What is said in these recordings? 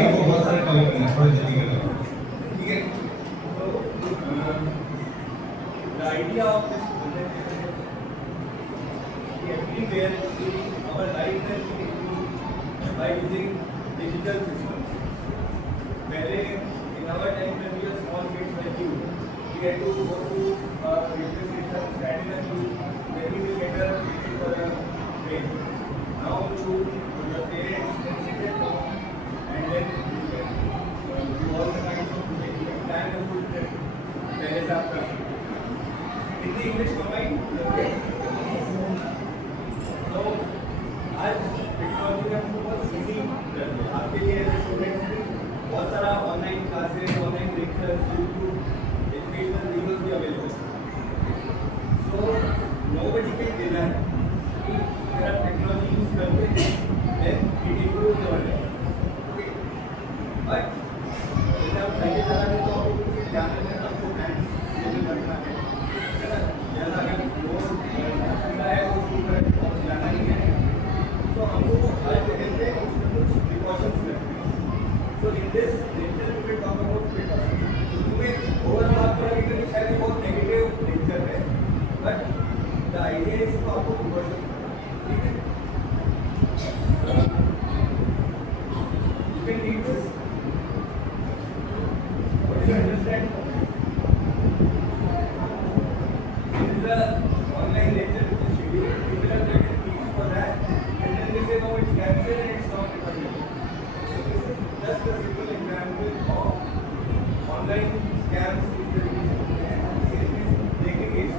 हमको बहुत सारे कवर करना है, थोड़ा जल्दी करना, ठीक है? The idea of this project is everywhere our life has been improved by using digital systems. पहले in our time when we were small kids like you, we had to go to railway station, stand in a queue, then we will get a ticket for a train. Now your parents can sit at home and then you can do all the kinds of things. You can plan a full trip. पहले से आपका Hindi English combine करके तो आज technology ने हमको बहुत easy कर दिया आपके लिए एज स्टूडेंट बहुत सारा online classes online lectures YouTube educational videos भी available so nobody can deny कि अगर आप टेक्नोलॉजी यूज करते हैं then it improves your life okay but जैसे आप साइकिल चलाते तो ध्यान में आपको हैंड्स यूज करना है जैसा अगर रोड है वो चलाना नहीं है तो हमको हर जगह पे कुछ प्रिकॉशंस रखने हैं So in this lecture we will talk about precautions. इसमें ओवरऑल आपको लगेगा कि शायद बहुत नेगेटिव लेक्चर है, but the idea is to आपको प्रिकॉशंस ठीक है? You can read this. What do you understand? This is a online lecture which is scheduled. People have taken fees for that, and then they say no, it's cancelled and it's not refundable. Just a simple example of online scams in the taking it.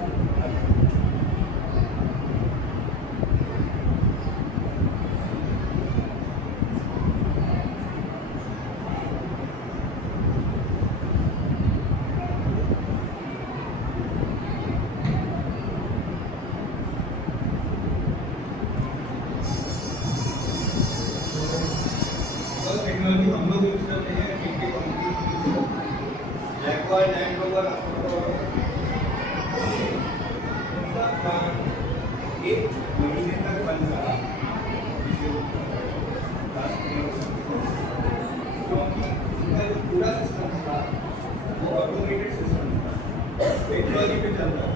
Technology हम लोग use करते हैं ठीक है Jaquar land rover उनका काम एक महीने तक बंद रहा क्योंकि उनका जो पूरा सिस्टम था वो ऑटोमेटेड सिस्टम था टेक्नोलॉजी पे चलता है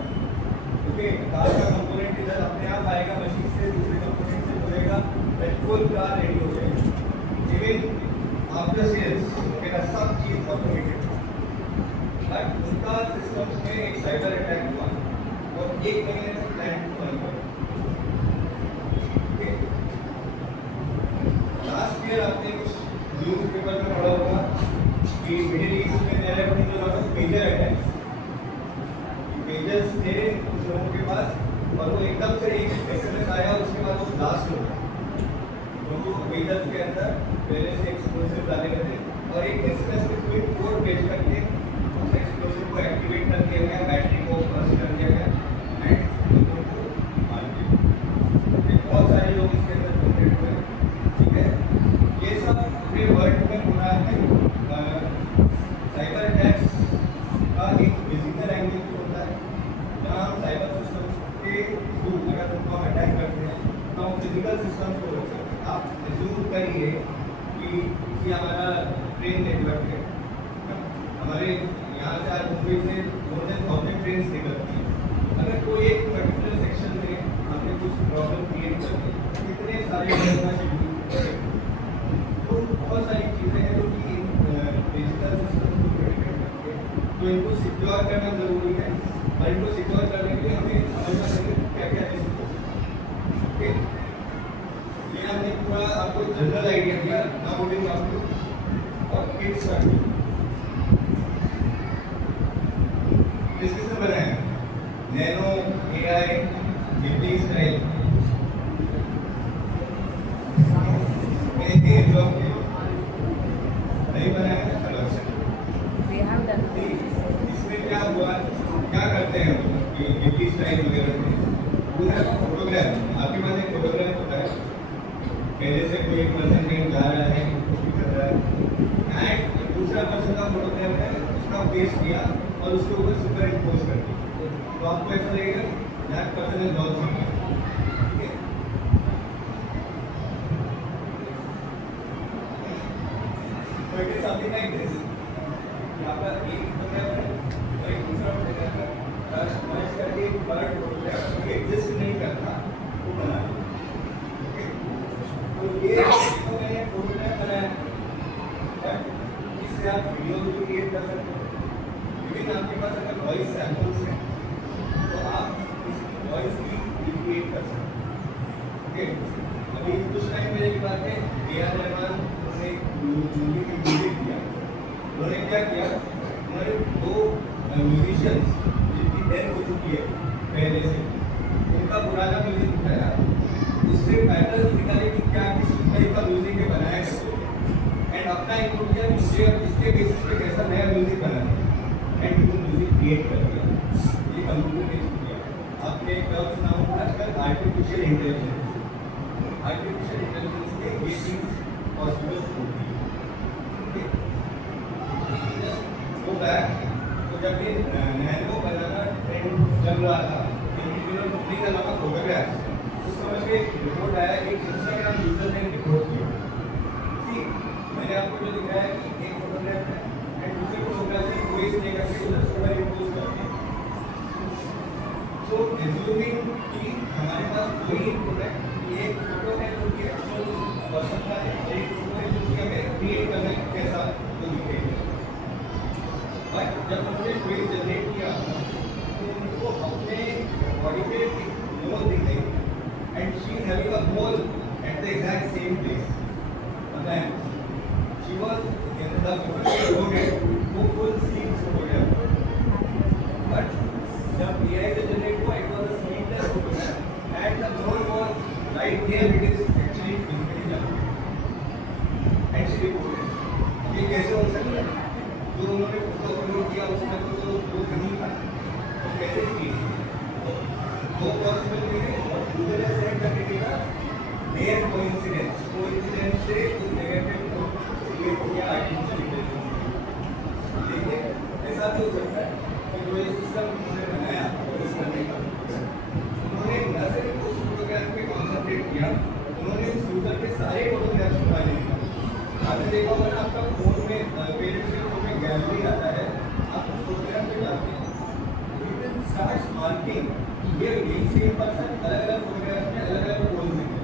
ओके कार का कंपोनेंट इधर अपने आप आएगा मशीन से दूसरे कंपोनेंट से जुड़ेगा पेट्रोल कार रेडी हो जाएगी Even after sales, मेरा सब चीज ऑटोमेटेड था। बट उनका सिस्टम्स में एक साइबर अटैक हुआ और एक महीने तक प्लांट बंद हुआ। लास्ट ईयर आपने कुछ न्यूज़ पेपर में पढ़ा होगा कि मिडिल ईस्ट में there have been a lot of major attacks। Measures थे कुछ लोगों के पास और वो एकदम से एक SMS आया और उसके बाद वो ब्लास्ट हो गया। तो वेदर्स के अंदर पहले से एक्सप्लोसिव डाले गए थे और एक एसएमएस के थ्रू कोड भेज करके उस एक्सप्लोसिव को एक्टिवेट कर दिया गया बैटरी को बर्स्ट कर दिया गया एंड लोगों को मार दिया बहुत सारे लोग इसके अंदर कॉन्टेक्ट हुए ठीक है ये सब पूरे वर्ल्ड में हो रहा है साइबर अटैक्स का एक फिजिकल एंगल भी होता है जहाँ हम साइबर सिस्टम्स के थ्रू अगर उनको हम अटैक करते हैं तो हम फिजिकल सिस्टम्स को रोक सकते हैं आप एज्यूम करिए कि हमारा ट्रेन नेटवर्क है हमारे यहाँ से आज मुंबई से मोर देन 1000 ट्रेन निकलती है। अगर कोई एक पर्टिकुलर सेक्शन में आपने कुछ प्रॉब्लम क्रिएट कर दी, कितने सारे तो बहुत सारी चीज़ें हैं जो कि डिजिटल सिस्टम को प्रोटेक्ट करती है, तो इनको सिक्योर करना जरूरी है। और इनको सिक्योर करने के लिए हमें समझना चाहिए क्या क्या चीज़ें हो सकती है। ये हमने पूरा आपको जनरल आइडिया दिया। नाउ मूविंग आपको और किड्स का डिस्कशन बनाए नैनो एआई गिफ्टिंग स्टाइल नहीं बनाया है इसमें क्या हुआ, क्या करते हैं कि गिफ्टिंग स्टाइल वगैरह पूरा फोटोग्राफ आपके पास एक फोटोग्राफ होता है पहले से कोई एक पर्सन कहीं जा रहा है कर रहा है एंड दूसरा पर्सन का फोटोग्राफ है उसका फेस किया और उसके ऊपर सुपर इम्पोज कर दिया, तो आपको ऐसा लगेगा that person is not something. So it is something like this. यहाँ पर एक फोटोग्राफ है और एक दूसरा फोटोग्राफ है, मैच करके एक बर्ड फोटोग्राफ एग्जिस्ट नहीं करता वो बना है। तो ये देखो मैंने फोटोग्राफ बनाया है, इससे आप वीडियो भी क्रिएट कर सकते हो। लेकिन आपके पास अगर वॉइस सैंपल्स हैं तो आप इस वॉइस की क्रिएट कर सकते हो। ओके, अभी कुछ टाइम पहले की बात है, ए.आर. रहमान ने मूवी की म्यूजिक दिया। उन्होंने क्या किया, उन्होंने दो म्यूजिशियंस जिनकी डेथ हो चुकी है पहले से, उनका पुराना म्यूजिक उठाया, उससे पैटर्न्स निकाले कि क्या किस टाइप का म्यूजिक है बनाया करके एंड अपना इनपुट दिया कि मुझे अब इसके बेसिस पे कैसा नया म्यूजिक बनाना है एंड वो म्यूजिक क्रिएट कर दिया। ये कंप्यूटर ने किया। आपने एक टर्म सुना होगा आजकल आर्टिफिशियल इंटेलिजेंस। आर्टिफिशियल इंटेलिजेंस के ये चीज़ पॉसिबल होती है। तो जब ये नैनो बनाना ट्रेंड चल रहा था, नहीं करना था फोटोग्राफ, उस समय पे एक रिपोर्ट आया, एक इंस्टाग्राम यूजर ने रिपोर्ट किया। मैंने आपको जो दिखाया है कि एक फोटोग्राफ है एंड दूसरे फोटोग्राफ में कोई से लेकर के उधर सुपर इम्पोज करते हैं। सो एज्यूमिंग कि हमारे पास कोई इनपुट है, ये एक फोटो है जो कि एक्चुअल पर्सन का है, एक फोटो है जो कि हमें क्रिएट करना है कैसा तो दिखेगा। बट जब हमने फेस जनरेट किया तो उनको अपने बॉडी पे एक मोल दिख रही and she is having a mole at the exact same place. पता है she was in the photograph वो फुल सीन फोटोग्राफ, बट जब एआई से जनरेट हुआ it was a screenless photograph and the mole was right here, it is actually physically जब and she reported. ये कैसे हो सकता है? जो उन्होंने फोटो अपलोड किया उसमें तो वो नहीं था, तो कैसे की वो पॉसिबल है और दूसरे ने सेट करके दिया मेयर कोइंसिडेंस से उस जगह पे वो क्रिएट हो गया आर्टिफिशियल इंटेलिजेंस। देखिए ऐसा भी हो सकता है कि जो ये सिस्टम उन्होंने बनाया यूज करने का, उन्होंने न सिर्फ उस फोटोग्राफ पे कॉन्सेंट्रेट किया, उन्होंने उस यूजर के सारे फोटोग्राफ्स उठा लिए। आपने देखा होगा ना आपका फोन में गैलरी आता है, आप फोटोग्राफ पे जाते हैं, यू कैन स्टार्ट मार्किंग ये यही सेम पर्सन अलग अलग फोटोग्राफ में अलग अलग पोज में है,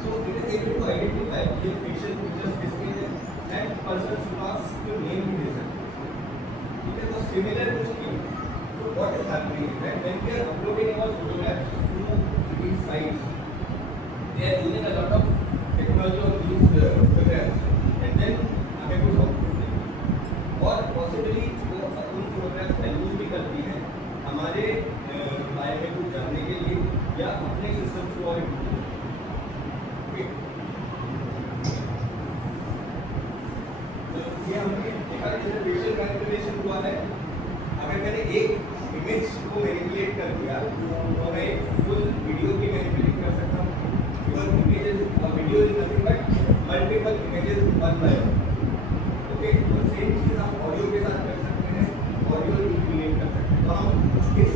so it is able to identify ये फेशियल फीचर्स किसके हैं and person pass to name भी दे सकते हैं। ठीक है, तो सिमिलर कुछ की तो what is happening when we are uploading our photographs to these sites, they are using a lot of technology on these photographs and then हमें कुछ और पॉसिबली वो उन फोटोग्राफ्स का यूज भी करती है हमारे बारे में कुछ जानने के लिए या अपने सिस्टम को और ये हमने देखा जैसे फेशियल मैनिपुलेशन हुआ है। अगर मैंने एक इमेज को मैनिपुलेट कर दिया तो मैं एक फुल वीडियो की मैनिपुलेट कर सकता हूँ, because video is nothing but multiple images one by one. Okay, तो सेम चीज़ आप ऑडियो के साथ कर सकते हैं, ऑडियो क्रिएट कर सकते हैं। तो हम इस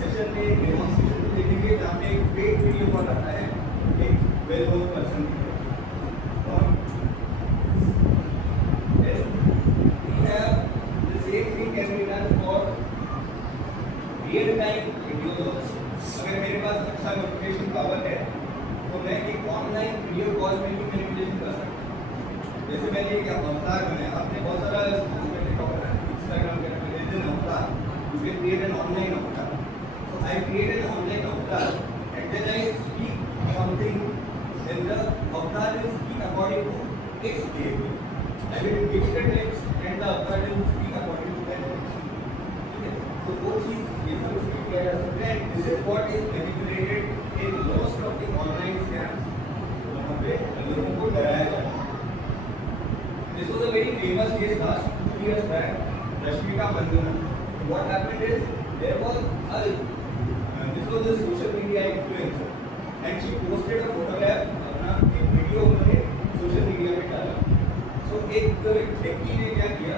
सेशन में डेमोन्स्ट्रेशन को देखेंगे जहाँ पे एक फेक वीडियो कॉल आता है एक वेल नोन पर्सन की। तो हम we have the same thing can be real time video, अगर मेरे पास अच्छा कंप्यूटेशन पावर है तो मैं एक ऑनलाइन वीडियो कॉल में भी मैनिपुलेशन कर सकता हूँ। जैसे मैंने एक अवतार बनाया, आपने बहुत सारा इंस्टाग्राम के अवतार, you can create an online अवतार। So I create an online avatar and then I speak something, then the avatar will speak according to its behavior. I will give it a text and the avatar will speak according to that text. Okay? So वो चीज़ ये सब किया जा सकता है। This is what is manipulated in most of the online scams, वहाँ पे लोगों को डराया जाता है। This was a very famous case last 2 years back, Rashmika Mandanna. What happened is there was this was a social media influencer and she posted a photograph, अपना एक video उन्होंने सोशल मीडिया पे डाला। So एक टेकी ने क्या किया,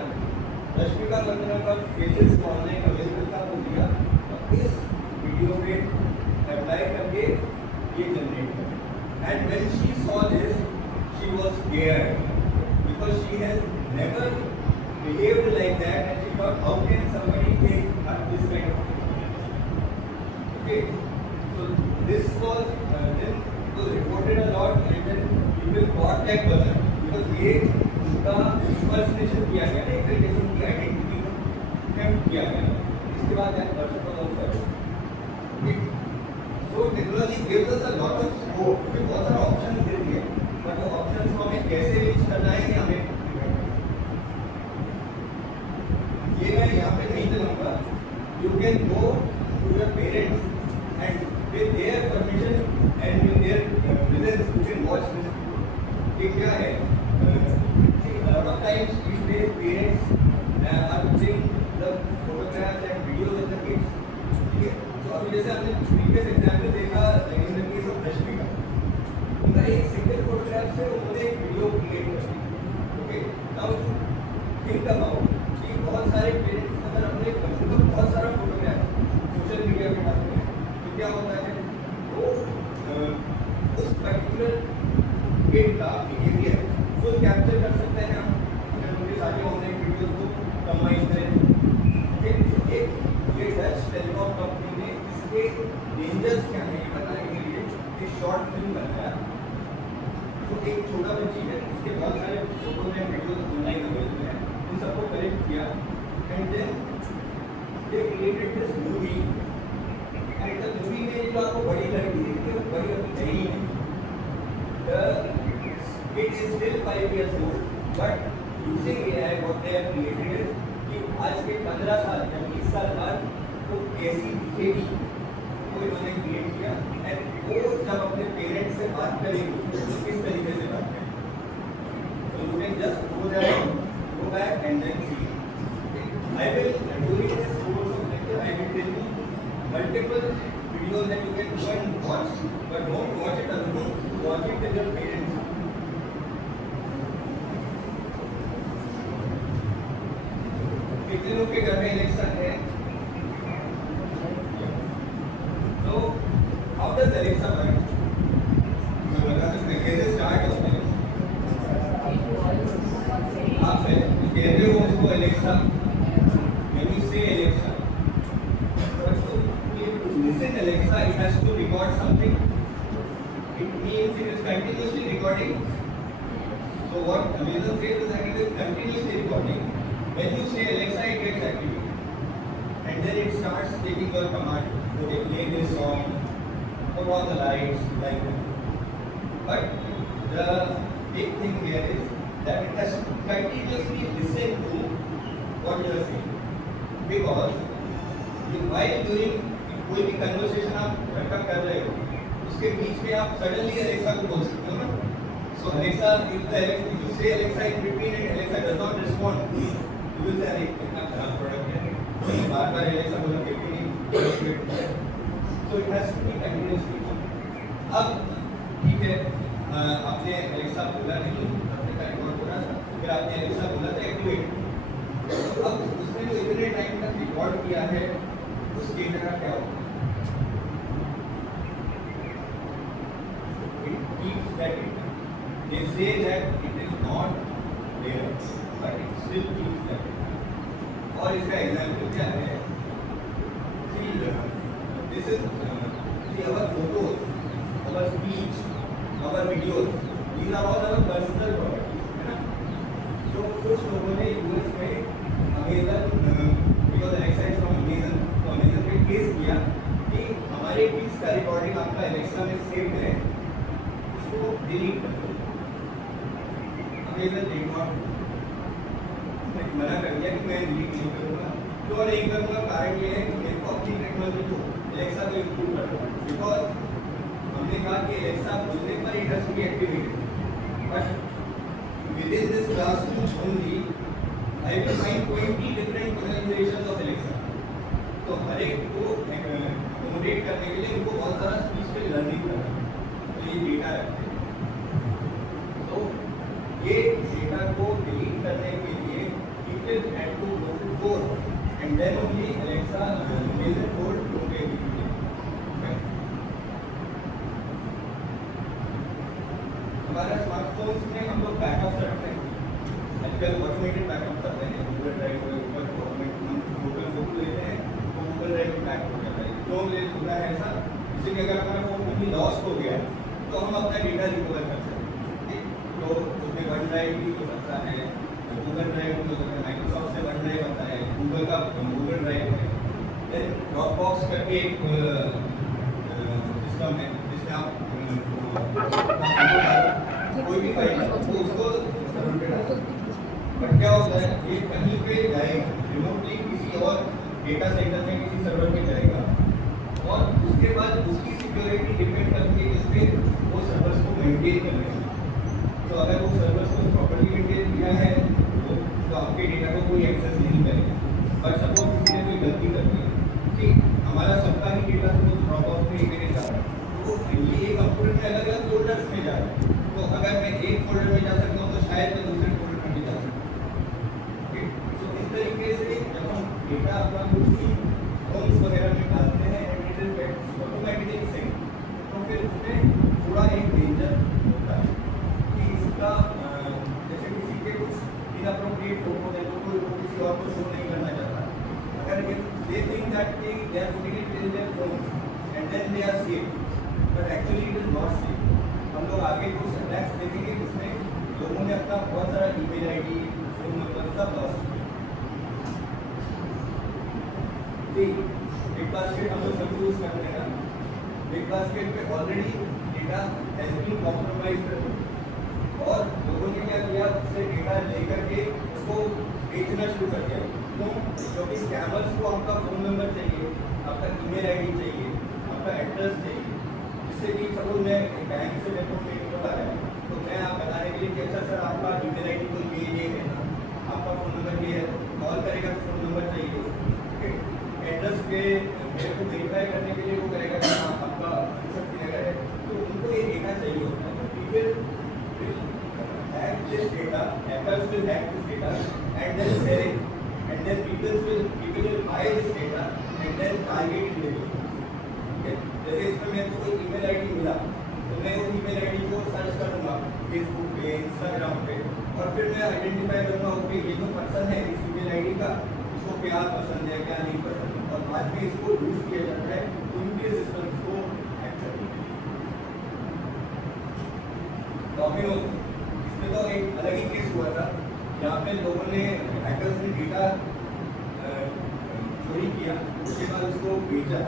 रश्मिका मंदाना का फेसेस ऑनलाइन अवेलेबल था वो दिया और इस वीडियो पे अप्लाई करके ये जनरेट किया। And when she saw this, she was scared because she has never behaved like that and she thought, how can somebody take this kind of thing? Okay, so this was then it was reported a lot and then people caught that person because ये उसका impersonation किया गया, एक तरीके से उनकी identity को attempt किया गया। इसके बाद that person was also arrested। So technology gives us a lot of scope, क्योंकि बहुत सारा options दे दिए, but वो options को हमें कैसे reach करना है ये हमें ये मैं यहाँ पे नहीं चलूँगा। You can go to your parents and with their permission and with their presence you can watch this video। ये क्या है? A lot of times these days parents are putting the photographs and videos of the kids। ठीक है? तो अभी जैसे हमने previous example देखा in the case of Rashmika, उनका एक single photograph से उन्होंने एक video create कर दी। Okay? Now think about कि बहुत सारे parents अगर अपने बच्चों का बहुत सारा photograph सोशल मीडिया पे डालते हैं तो क्या होता है, वो उस पर्टिकुलर किड का बिहेवियर वो कैप्चर कर सकते हैं हम अगर उनके सारे ऑनलाइन वीडियोस को कंबाइन करें। एक ये डच टेलीकॉम कंपनी ने इसके डेंजर्स क्या है ये बताने के लिए एक शॉर्ट फिल्म बनाया। तो एक छोटा बच्ची है, उसके बहुत सारे photos and videos online available हैं, उन सबको कलेक्ट किया and then they created this movie. And the movie में जो आपको बड़ी लड़की दिखती है वो बड़ी अभी नहीं है। It is still 5 years old, but using AI what they have created is कि आज के 15 साल या 20 साल बाद वो कैसी दिखेगी वो इन्होंने क्रिएट किया एंड वो जब अपने पेरेंट्स से बात करेगी तो किस तरीके से बात करेगी। So you can just go there, go back and then see। I will during this course of lecture I will tell you multiple videos that you can go and watch, but don't watch it alone, watch it with your parents। कितने लोग के घर में Alexa है? तो how does Alexa work? मैं बता सकते हैं कैसे स्टार्ट होता है। आप कहते हो उसको Alexa, when you say Alexa, but to listen Alexa it has to record something। It means it is continuously recording। So what Amazon says is that it is continuously recording। When you say Alexa, it gets activated and then it starts taking your command, okay, play this song, put on the lights, like that। But the big thing here is that it has to continuously listen to what you are saying, because while doing कोई भी conversation आप घर का कर रहे हो उसके बीच में आप सडनली Alexa को बोल सकते हो ना। So Alexa, if you say Alexa in between and Alexa does not respond, you will say अरे कितना खराब प्रोडक्ट है, बार-बार Alexa बोला कि नहीं। So it has to be continuously। अब ठीक है, आपने Alexa बोला नहीं, आपने टाइमर बोला था, फिर आपने Alexa बोला था एक्टिवेट। अब उसने जो इतने टाइम तक रिकॉर्ड किया है उस डेटा का क्या होगा? It keeps that data। They say that it is not there, but it still keeps that data। और इसका एग्जाम्पल क्या है? See, This is our photos, our speech, our videos. These are all our personal property, है ना? तो कुछ लोगों ने यूएस में Amazon because Alexa is from Amazon, तो अमेज़न पे केस किया कि हमारे बीच का रिकॉर्डिंग आपका एलेक्सा में सेव है, उसको डिलीट कर दो। अमेज़न डिड नॉट, मना कर दिया कि मैं डिलीट नहीं करूँगा। क्यों नहीं करूँगा? कारण ये है कि मेरे को अपनी टेक्नोलॉजी को एलेक्सा को इम्प्रूव करना है। बिकॉज हमने कहा कि एलेक्सा बोलने पर ही just be activated, but within this classroom only I will find 20 different pronunciations of Alexa. तो हर एक को अकोमोडेट करने के लिए उनको बहुत सारा स्पीच पे लर्निंग करना है, तो ये डेटा रखते हैं। तो ये डेटा को डिलीट करने के लिए people had to go to court and then only Alexa will the court to pay the bill. हमारा स्मार्टफोन्स में हम लोग बैकअप रखते हैं, आजकल ऑटोमेटेड बैकअप करते हैं। गूगल ड्राइव के ऊपर हम गूगल फोटो लेते हैं तो गूगल ड्राइव में बैकअप हो जाता है। क्यों होता है ऐसा? इसलिए कि अगर हमारा फोन कहीं लॉस्ट हो गया तो हम अपना डेटा रिकवर कर सकते हैं। तो उसमें वन ड्राइव भी हो सकता है, गूगल ड्राइव भी हो सकता है, माइक्रोसॉफ्ट से वन ड्राइव आता है, गूगल का गूगल ड्राइव है, देन ड्रॉपबॉक्स करके एक सिस्टम है जिसमें आप कोई भी फाइल तो उसको सर्वर पे डाल सकते हैं। बट क्या होता है, ये कहीं पे जाएगा रिमोटली, किसी और डेटा सेंटर में किसी सर्वर पे जाएगा और उसके बाद उसकी सिक्योरिटी डिपेंड करती है इस पे वो सर्वर्स को मेंटेन करने में। तो अगर वो सर्वर्स को प्रॉपर्ली मेंटेन किया है तो आपके डेटा को कोई एक्सेस नहीं करेगा। बट सपोज किसी ने कोई गलती कर दी कि हमारा सबका ही डेटा सपोज ड्रॉपबॉक्स में एक जा रहा है, तो ये एक कंप्यूटर में अलग अलग फोल्डर्स में जा रहा है। तो अगर मैं एक फोल्डर में जा सकता हूँ तो शायद मैं दूसरे फोल्डर में भी जा सकता हूँ। तो इस तरीके से जब हम डेटा अपना कुछ फॉर्म्स वगैरह में डालते हैं ऑटोमेटिकली से, तो फिर उसमें थोड़ा एक डेंजर होता है कि इसका जैसे किसी के कुछ इनअप्रोप्रिएट फोटो है तो कोई वो किसी और को शो नहीं करना चाहता। अगर they think that they are putting it in their phones and then they are safe, but actually it is not safe. हम लोग आगे कुछ अटैक्स देखेंगे जिसमें लोगों ने अपना बहुत सारा ईमेल आईडी, फोन नंबर सब लॉस्ट किया। बिग बास्केट हम लोग सब यूज करते हैं ना, बिग बास्केट पे already data has been compromised और लोगों ने क्या किया, उससे डेटा लेकर के उसको बेचना शुरू कर दिया। क्यों? क्योंकि स्कैमर्स को आपका फ़ोन नंबर चाहिए, आपका ईमेल आईडी चाहिए, आपका एड्रेस चाहिए, जिससे कि सपोज मैं बैंक से मेरे को पेमेंट होता है तो मैं आप बताने के लिए कि अच्छा सर आपका ईमेल आईडी तो ये है ना, आपका फ़ोन नंबर ये है, कॉल करेगा तो फ़ोन नंबर चाहिए, एड्रेस पे मेरे को वेरीफाई करने के लिए वो करेगा कि हाँ आपका शक्ति नगर है, तो उनको ये डेटा चाहिए होता है। People hack this data, hackers will hack this data and then sell it and then people will buy this data and then target it with it. Okay? जैसे इसमें मेरे को कोई ईमेल आईडी मिला तो मैं उस ईमेल आईडी को सर्च करूँगा फेसबुक पे, इंस्टाग्राम पे और फिर मैं आइडेंटिफाई करूँगा ओके ये जो पर्सन है इस ईमेल आईडी का, इसको क्या पसंद है क्या नहीं पसंद है, और बाद में इसको यूज किया जाता है उनके सिस्टम्स को हैक करने के लिए। डोमिनोज, इसमें तो एक अलग ही केस हुआ था जहाँ पे लोगों ने हैकर्स ने डेटा चोरी किया, उसके बाद उसको बेचा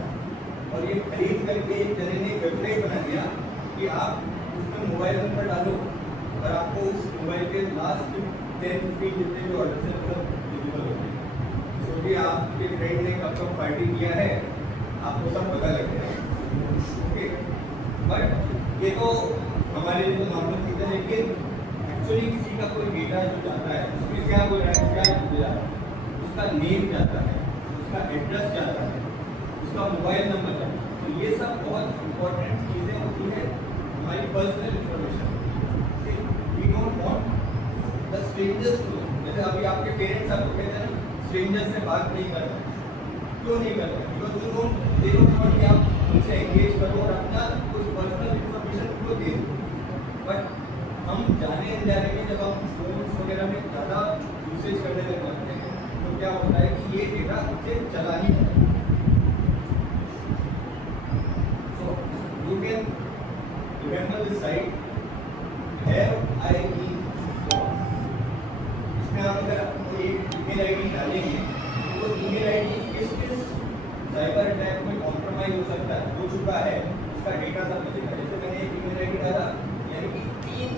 और ये खरीद करके एक जने ने वेबसाइट बना दिया कि आप उसमें मोबाइल नंबर डालो और आपको उस मोबाइल के लास्ट 10-15 जितने भी ऑर्डर से मतलब विजिबल होते हैं। तो कि आपके फ्रेंड ने कब कब पार्टी किया है आपको सब पता लग गया है। ओके, बट ये तो हमारे लिए तो नॉर्मल चीज़ है, लेकिन एक्चुअली किसी का कोई डेटा जो जाता है उसमें क्या हो रहा है, क्या जा रहा है, उसका नेम जाता है, उसका एड्रेस जाता है, उसका मोबाइल नंबर जाता है। तो ये सब बहुत इंपॉर्टेंट चीज़ें होती है हमारी personal information. We don't want the strangers to know. जैसे अभी आपके पेरेंट्स आपको कहते हैं ना स्ट्रेंजर से बात नहीं कर रहे, क्यों नहीं कर रहे? बिकॉज दे डोंट वांट कि आप उनसे एंगेज करो और अपना कुछ पर्सनल इंफॉर्मेशन उनको दे दो। बट हम जाने अनजाने में जब हम फोन्स वगैरह में ज़्यादा यूसेज करने लग जाते हैं तो क्या होता है कि ये डेटा उससे चला ही जाता है। दिस साइट FIE इसमें आप अगर आपको एक ईमेल आईडी डालेंगे तो ईमेल आईडी किस साइबर अटैक में कॉम्प्रोमाइज हो सकता है, हो चुका है, उसका डेटा सब मिलेगा। जैसे मैंने एक ईमेल आईडी डाला, यानी कि 3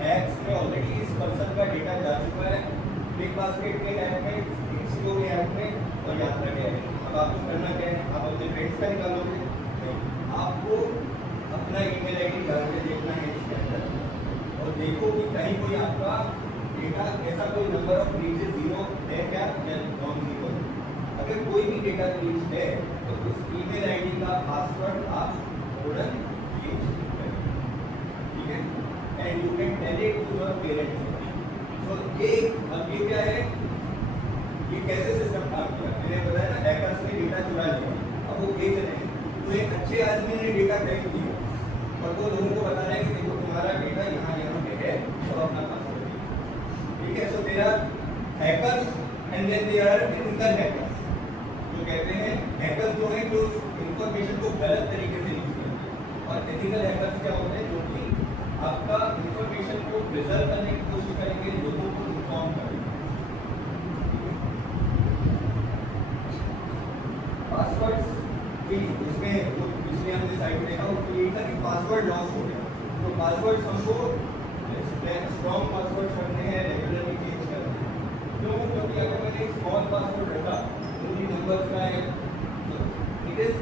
हैक्स में ऑलरेडी इस पर्सन का डेटा जा चुका है, बिग बास्केट के हैक में, इंस्टो के हैक में और यात्रा के हैक में। अब आपको करना क्या है, आप अपने फ्रेंड्स का निकालोगे, आपको अपना ईमेल आईडी डाल के देखना है इसके अंदर और देखो कि कहीं कोई आपका डेटा ऐसा कोई नंबर ऑफ रीचेस 0 है क्या या नॉन 0। अगर कोई भी डेटा रीच है तो उस ईमेल आईडी का पासवर्ड आप तुरंत चेंज करें, ठीक है, and you can tell it to your parents. तो ये अब ये क्या है, ये कैसे सिस्टम काम किया, मैंने बताया ना, हैकर्स ने डेटा चुरा लिया। अब वो बेच रहे हैं, तो एक अच्छे आदमी ने डेटा खरीद लिया और वो लोगों को बता रहे हैं कि देखो तुम्हारा डेटा यहाँ यहाँ पे है और अपना पासवर्ड है, ठीक है। So there are hackers and then there are ethical hackers, जो कहते हैं हैकर्स जो है जो इंफॉर्मेशन को गलत तरीके से यूज करते हैं, और एथिकल हैकर्स क्या होते हैं जो कि आपका इंफॉर्मेशन को प्रिजर्व करने की कोशिश करेंगे, लोगों को इन्फॉर्म करेंगे। पासवर्ड्स इसमें जो पिछले हमने साइट देखा उसको यही था कि पासवर्ड लॉस हो गया, तो पासवर्ड हमको स्ट्रॉन्ग पासवर्ड करने हैं, रेगुलरली चेंज करने हैं। क्यों? क्योंकि अगर मैंने एक स्मॉल पासवर्ड रखा उन्हीं नंबर्स का है, तो इट इज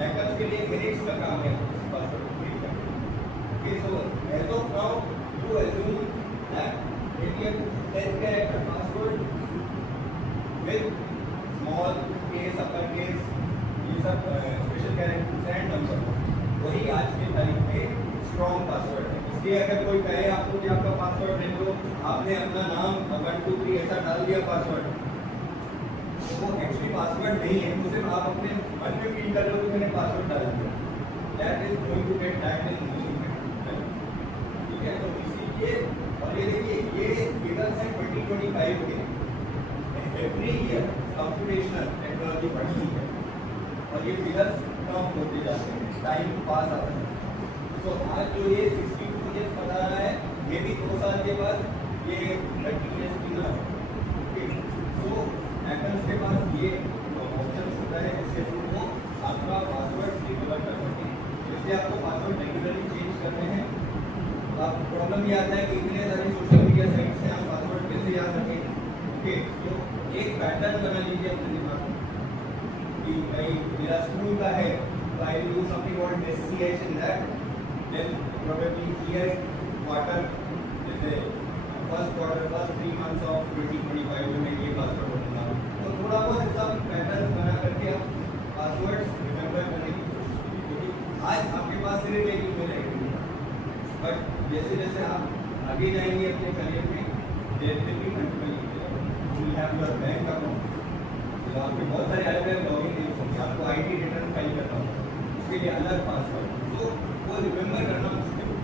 हैकर्स के लिए मिनट्स का काम है पासवर्ड क्रिएट करना। Okay, so as of now you assume that if you 10 character password with small case, upper case, ये सब स्पेशल कैरेक्टर्स एंड नंबर, वही आज के तारीख में स्ट्रॉन्ग पासवर्ड है। इसलिए अगर कोई कहे आपको कि आपका पासवर्ड दे दो, आपने अपना नाम 1 2 3 ऐसा डाल दिया पासवर्ड, तो वो एक्चुअली पासवर्ड नहीं है, तो सिर्फ आप अपने मन में फील कर रहे हो कि मैंने पासवर्ड डाल दिया, that is going to get tagged in news, ठीक है। तो इसीलिए, और ये देखिए ये फिगर्स हैं 2025 के, एवरी ईयर कंप्यूटेशनल टेक्नोलॉजी बढ़ती है और ये फिगर्स कम होते जाते हैं, टाइम पास आता है। तो आज जो ये 62 ईयर्स बता रहा है, ये भी 2 साल के बाद ये 30 ईयर्स की ना, ओके। तो हैकर्स के पास ये ऑप्शन होता है जिसके थ्रू वो आपका पासवर्ड रिकवर कर सकते हैं। इसलिए आपको पासवर्ड रेगुलरली चेंज करने हैं। अब प्रॉब्लम ये आता है कि इतने सारी सोशल मीडिया साइट से हम पासवर्ड कैसे याद रखें, ओके। तो एक पैटर्न बना लीजिए अपने दिमाग में कि भाई मेरा स्कूल का है, तो I will use something called SCH in that, then probably year, quarter, जैसे first quarter, first 3 months of 2025 में मैं ये पासवर्ड रखूंगा। तो थोड़ा बहुत सब पैटर्न बना करके आप पासवर्ड्स रिमेंबर करने की कोशिश कीजिए, क्योंकि आज आपके पास सिर्फ एक ईमेल आईडी है, बट जैसे जैसे आप आगे जाएंगे अपने करियर में, there will be multiple email, you have your bank account, तो आपके बहुत सारे अलग अलग लॉगिन नेम्स होंगे, आपको IT रिटर्न फाइल करना होगा, उसके लिए अलग पासवर्ड, तो वो रिमेंबर करना मुश्किल है।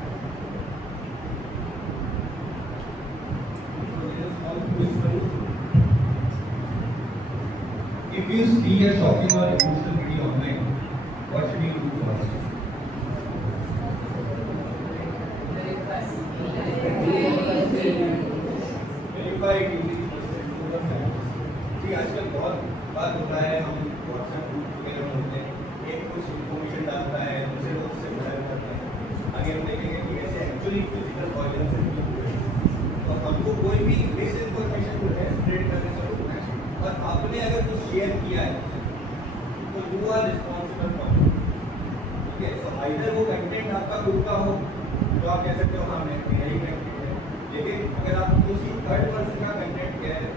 If you see a shocking or emotional video online, what should you do first? Verify it using जी। आजकल बहुत बात होता है, हम WhatsApp ग्रुप वगैरह में होते हैं, एक कुछ इन्फॉर्मेशन डालता है, दूसरे लोग उससे शेयर करता है, आगे हम देखेंगे कि ऐसे एक्चुअली फिजिकल वायलेंस है, तो हमको कोई भी मिस इन्फॉर्मेशन जो है स्प्रेड करने से रोकना है, और आपने अगर कुछ शेयर किया है तो you are responsible for it, ठीक है। तो आइदर वो कंटेंट आपका ग्रुप का हो, तो आप कह सकते हो हाँ मेरा ही कंटेंट है, लेकिन अगर आप किसी थर्ड पर्सन का कंटेंट कह रहे हैं,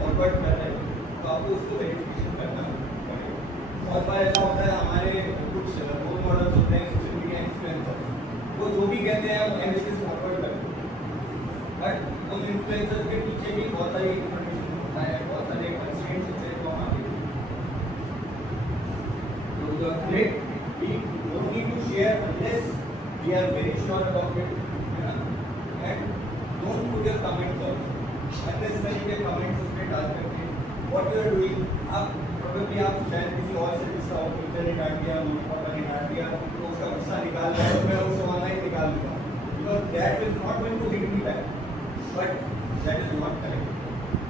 फॉरवर्ड कर रहे हैं, तो आपको उसको वेरिफिकेशन करना पड़ेगा। बहुत बार ऐसा होता है, हमारे कुछ रोल मॉडल्स होते हैं, सोशल मीडिया इन्फ्लुएंसर्स, वो जो भी कहते हैं वो एनालिसिस फॉरवर्ड करते हैं, बट उन इन्फ्लुएंसर्स के पीछे भी बहुत सारी इन्फॉर्मेशन होता है, बहुत सारे कंस्ट्रेंट्स होते हैं, तो हम आगे तो great, we don't need to share unless we are very sure about it, and don't put your comments also, unnecessary के comments उसमें डाल करके what you are doing, आप probably आप शायद किसी और से गुस्सा हो, टीचर ने डांट दिया, मम्मी पापा ने डांट दिया, तो उसका गुस्सा निकाल रहे हो, मैं उसको because that is not going to hit me back, but that is not correct.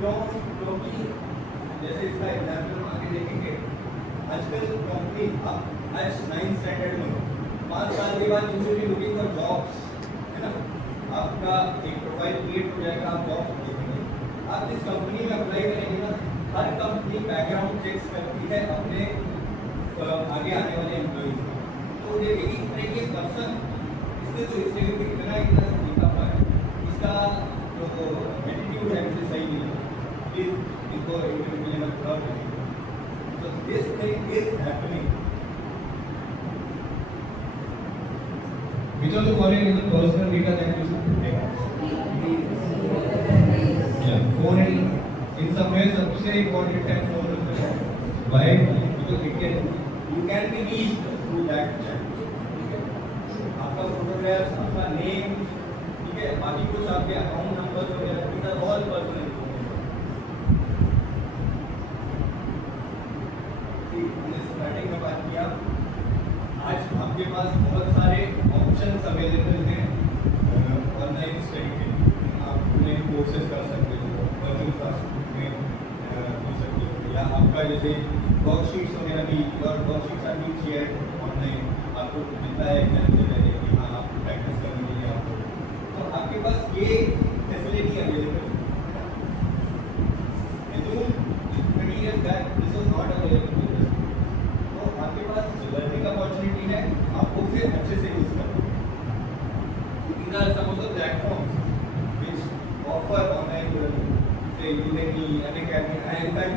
क्योंकि जैसे इसका एग्जाम्पल हम आगे देखेंगे, आजकल कंपनी आज 9th स्टैंडर्ड में 5 साल के बाद you will be looking for jobs, है ना, आपका एक प्रोफाइल क्रिएट हो जाएगा, आप जॉब्स देखेंगे, आप जिस कंपनी में अप्लाई करेंगे ना, हर कंपनी बैकग्राउंड चेक्स करती है अपने आगे आने वाले एम्प्लॉइज का, तो देखेगी ये पर्सन इसने तो इसलिए इतना सीखा पाया, इसका जो एटीट्यूड है मुझे सही नहीं है, प्लीज इनको इंटरव्यू में थोड़ा करें। तो this thing is happening. Which of the following is the personal data that you yeah, phone in some ways सबसे important है phone है। Why? Because you can be reached through that chat, ठीक है, आपका फोटोग्राफ, आपका name, ठीक है, बाकी कुछ आपके अकाउंट नंबर वगैरह, these are all personal information। हमने स्टार्टिंग में बात किया, आज आपके पास बहुत सारे ऑप्शंस अवेलेबल हैं ऑनलाइन स्टडी के लिए, आप अपने कोर्सेज कर सकते हो, वर्चुअल क्लास में हो सकते हो, या आपका जैसे वर्कशीट्स वगैरह भी, और worksheets are be share online, आपको मिलता है एग्जाम से पहले कि हाँ आप प्रैक्टिस करने के लिए आपको, तो आपके पास ये फैसिलिटी अवेलेबल है। दिस इज नॉट अवेलेबल, तो आपके पास जो लर्निंग अपॉर्चुनिटी है आपको उसे अच्छे से यूज करना है। These are some of the platforms which offer online learning, say Udemy, Unacademy, and in fact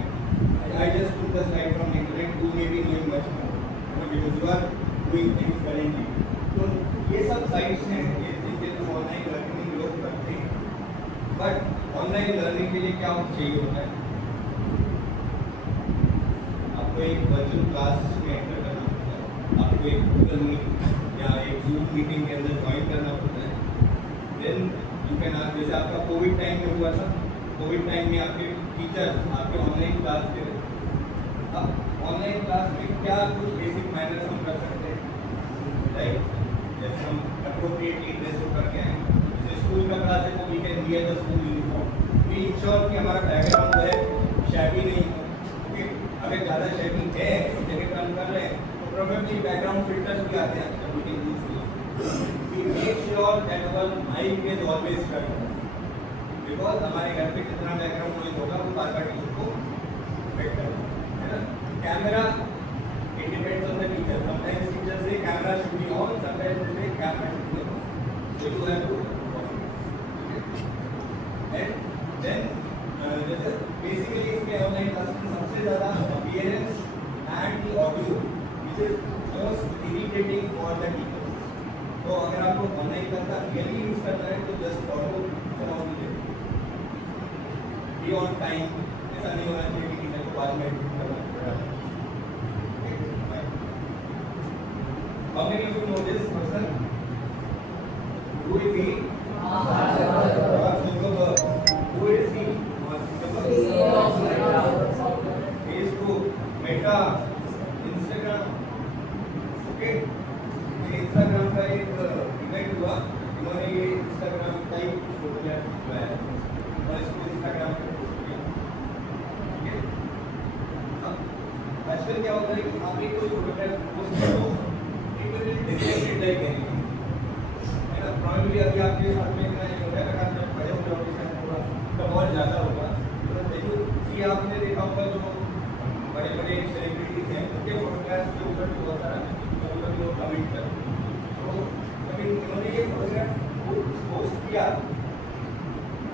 I just took the slide from internet, you may be knowing much more, because you are doing things currently. तो ये सब sites हैं जिनके through online learning लोग करते हैं, but online learning के लिए क्या चाहिए होता है, आपको एक वर्चुअल क्लास में एंटर करना होता है, आपको एक गूगल मीट या एक जूम मीटिंग के अंदर ज्वाइन करना होता है, देन यू कैन आस्क, जैसे आपका कोविड टाइम में हुआ था, कोविड टाइम में आपके टीचर्स आपके ऑनलाइन क्लास दे रहे थे, अब ऑनलाइन क्लास में क्या कुछ बेसिक मैनर्स हम कर सकते हैं, राइट, जैसे हम अप्रोप्रिएटली ड्रेस होकर के आए, जैसे स्कूल का क्लास है तो we can wear the school uniform, we ensure कि हमारा बैकग्राउंड जो है शैबी नहीं हो, ओके, अगर ज़्यादा शैबी है इस जगह पर हम कर रहे हैं तो प्रोबेबली बैकग्राउंड फिल्टर्स भी आते हैं, we can use we make sure that our mic is always cut, because हमारे घर पे कितना बैकग्राउंड नॉइज होगा वो बार-बार टीचर को इफेक्ट करेगा, है ना। Camera it depends on the teacher, sometimes teacher से camera should be on, sometimes से camera should be off, so you have to and then जैसे बेसिकली इसमें ऑनलाइन क्लासेस में सबसे ज़्यादा appearance and the audio which is most irritating for the teachers, तो अगर आपको ऑनलाइन क्लास का रियली यूज करना है तो जस्ट फॉलो चलाओ लीजिए, बी ऑन टाइम, ऐसा नहीं होना चाहिए कि टीचर को बाद में करना पड़ा। How many of you know this person? Who is he? Mark Zuckerberg. Who is he? Mark Zuckerberg. Facebook, Meta, Instagram. Okay. Instagram का एक इवेंट हुआ, इन्होंने ये Instagram का ही फोटोग्राफ खिंचवाया और इसको Instagram पे पोस्ट किया, ठीक है। आजकल क्या होता है कि आप एक कोई फोटोग्राफ पोस्ट करो, डिस्क्रिप्टिव लाइक है ना, प्रॉब्लली अभी आपके साथ में इतना नहीं होगा, अगर आप जब बड़े हो जाओगे शायद थोड़ा तब और ज़्यादा होगा, तो देखो ये आपने देखा होगा जो बड़े बड़े सेलिब्रिटीज हैं उनके फोटोग्राफ्स के ऊपर बहुत सारा कभी लोग कमेंट करते हैं, तो कभी उन्होंने ये फोटोग्राफ पोस्ट किया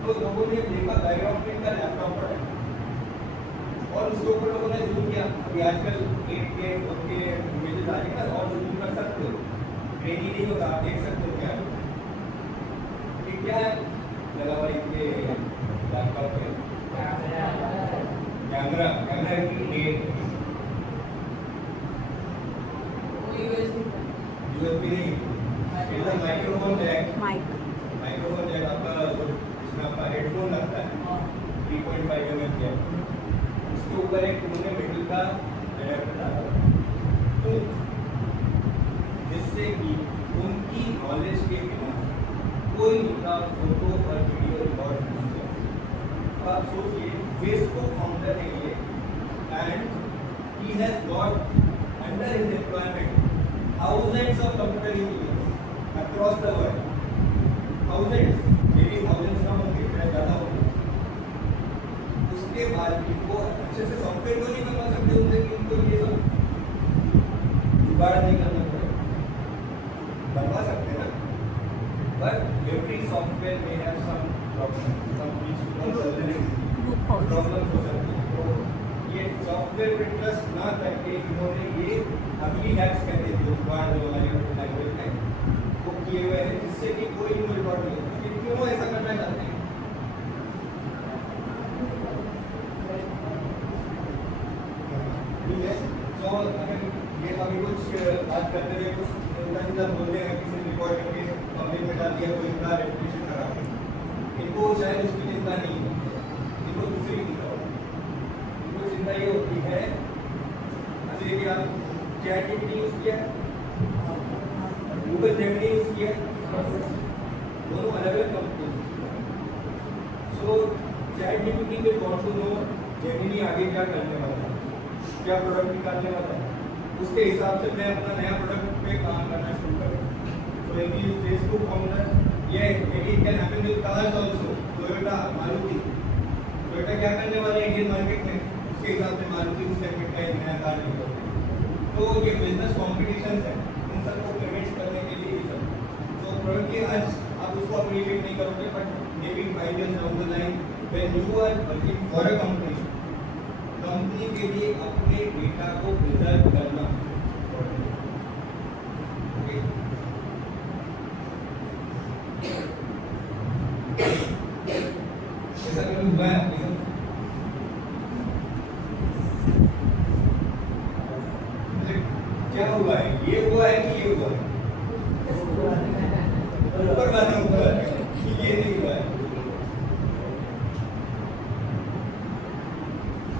तो लोगों ने देखा बैकग्राउंड में इनका लैपटॉप पड़ा है और उसके ऊपर लोगों ने जूम किया, अभी आजकल 8K 4K इमेजेस आ रही है और जूम कर सकते हो, ग्रेनी नहीं होगा, आप देख सकते हो क्या ये क्या है लगा हुआ इनके लैपटॉप पे, कैमरा की डेट यूएसबी नहीं, इधर माइक्रोफोन जैक, माइक्रोफोन जैक आपका जिसमें आपका हेडफोन लगता है 3.5 mm जैक, उसके ऊपर एक उन्होंने मेटल का एडेप्टर डाला, तो जिससे कि उनकी नॉलेज के बिना Facebook founder है ये, and he has got under his employment thousands of computer engineers across the world. Thousands, maybe thousands ना होंगे, शायद ज़्यादा होंगे. उसके बाद भी वो अच्छे से सॉफ्टवेयर को नहीं बना सकते उनसे कि उनको ये सब जुगाड़ नहीं करना पड़ेगा. बनवा सकते हैं ना, but every software may have some problems, some problems हो सकती हैं. तो ये सॉफ्टवेयर पे ट्रस्ट ना करके इन्होंने ये अगली हैक्स कहते हैं जो जुगाड़ जो हमारे लैंग्वेज में वो किए हुए हैं जिससे कि कोई इनको रिकॉर्ड नहीं होता. कि क्यों ऐसा करना चाहते हैं? ठीक है. तो अगर ये अभी कुछ बात करते हुए कुछ उल्टा बोलते हैं किसी रिकॉर्ड करके पब्लिक में डाल दिया तो इनका रेपुटेशन खराब है. इनको शायद उसकी चिंता नहीं है, इनको दूसरी चिंता होती है. इनको चिंता ये होती है अभी कि आप चैट जीपीटी यूज किया, गूगल जेमिनी यूज किया, दोनों अलग अलग कंपनी. सो चैट जीपीटी पे वांट टू नो जेमिनी आगे क्या करने वाला है, क्या प्रोडक्ट निकालने वाला है, उसके हिसाब से मैं अपना नया प्रोडक्ट पे काम करना शुरू करूँ. तो if you Facebook founder, yeah, maybe it can happen with cars also. Toyota, Maruti. Toyota क्या करने वाला है इंडियन मार्केट में, उसके हिसाब से मारुति उस सेगमेंट का एक नया कार निकालते. तो ये बिजनेस कॉम्पिटिशन है, इन सबको पेमेंट्स करने के लिए ही सब. तो प्रोडक्ट के आज आप उसको अप्रिशिएट नहीं करोगे, but may be 5 years down the line when you are working for a company, company के लिए अपने डेटा को प्रिजर्व करना. ओके, ऐसा कभी हुआ है आपके साथ? क्या हुआ है? ये हुआ है कि ये हुआ है? ऊपर वाला हुआ है कि ये नहीं हुआ है?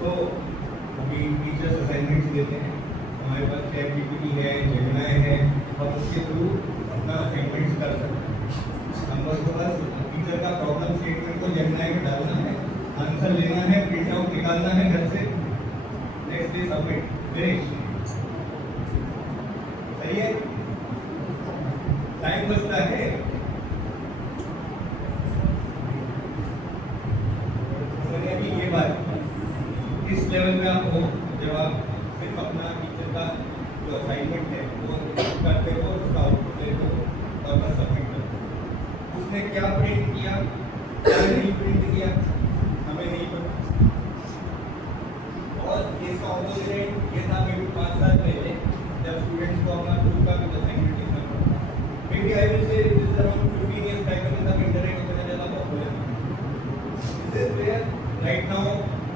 तो अभी टीचर्स असाइनमेंट्स देते हैं, हमारे पास चैट जीपीटी है, जेमिनी है, और उसके थ्रू अपना असाइनमेंट्स कर सकते हैं. हम बस तो बस टीचर का प्रॉब्लम स्टेटमेंट को जेमिनी में डालना है, आंसर लेना है, प्रिंट आउट निकालना है घर से, नेक्स्ट डे सबमिट. फिनिश. सही है, टाइम बचता है. अभी ये बात इस लेवल पे आप हो जब आप सिर्फ अपना टीचर का जो असाइनमेंट है वो करते हो, उसका आउटपुट देते हो और बस सबमिट करते हो. उसने क्या प्रिंट किया, क्या नहीं प्रिंट किया, हमें नहीं पता. और इसका ऑपोजिट ये था मे बी 5 साल पहले जब स्टूडेंट्स को अपना खुद का भी असाइनमेंट लिखना पड़ता. Maybe I will say this is around 15 years back when the internet इतना ज़्यादा पॉपुलर था. This is where right now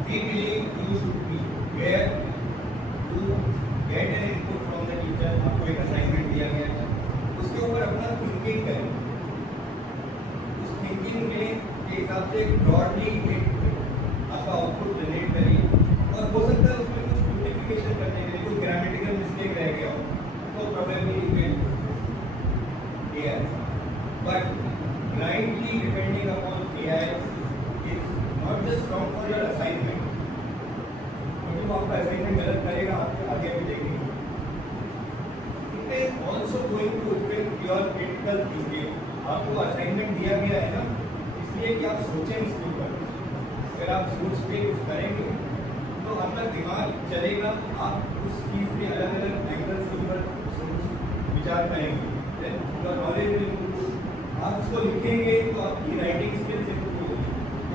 we believe you should be where to get an input from the teacher. आपको एक assignment दिया गया है, उसके ऊपर अपना थिंकिंग करें. उस थिंकिंग में के हिसाब से ब्रॉडली एक आपका आउटपुट जनरेट करिए. और हो सकता है उसमें कुछ ब्यूटिफिकेशन करने के लिए कोई ग्रामेटिकल मिस्टेक रह गया हो तो probably it will AI. But blindly depending upon AI is not just wrong for your assignment. तो आपका असाइनमेंट गलत करेगा, आपके आगे भी देखेंगे. It is also going to affect your critical thinking. आपको असाइनमेंट दिया गया है ना, इसलिए कि आप सोचें इसके ऊपर. अगर आप सोच के कुछ करेंगे तो आपका दिमाग चलेगा, आप उस चीज़ के अलग अलग एंगल्स के ऊपर सोच विचार करेंगे. Your knowledge will improve. आप उसको लिखेंगे तो आपकी राइटिंग स्किल्स इम्प्रूव होगी.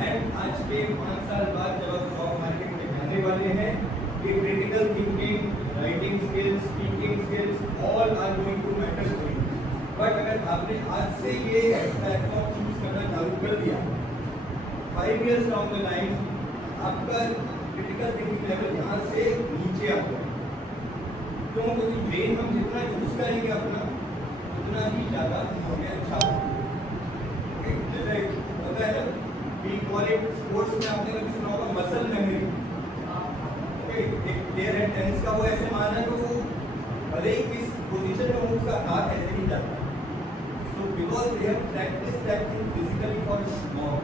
एंड आज के 5 साल बाद जब आप जॉब मार्केट में जाने वाले हैं, ये critical thinking, writing skills, speaking skills all are going to matter for you. But अगर आपने आज से ये प्लेटफॉर्म यूज करना चालू कर दिया, 5 years डाउन द लाइन आपका क्रिटिकल थिंकिंग लेवल यहाँ से नीचे आ जाएगा. क्योंकि ब्रेन हम जितना यूज करेंगे अपना उतना ही ज़्यादा हमें अच्छा होगा. जैसे होता है वी कॉल इट स्पोर्ट्स में, आपने कभी सुना होगा मसल मेमोरी. एक प्लेयर है टेनिस का, वो ऐसे माना तो वो भले ही किस पोजीशन में उसका हाथ ऐसे ही जाता है. तो because they have practice that thing physically for long.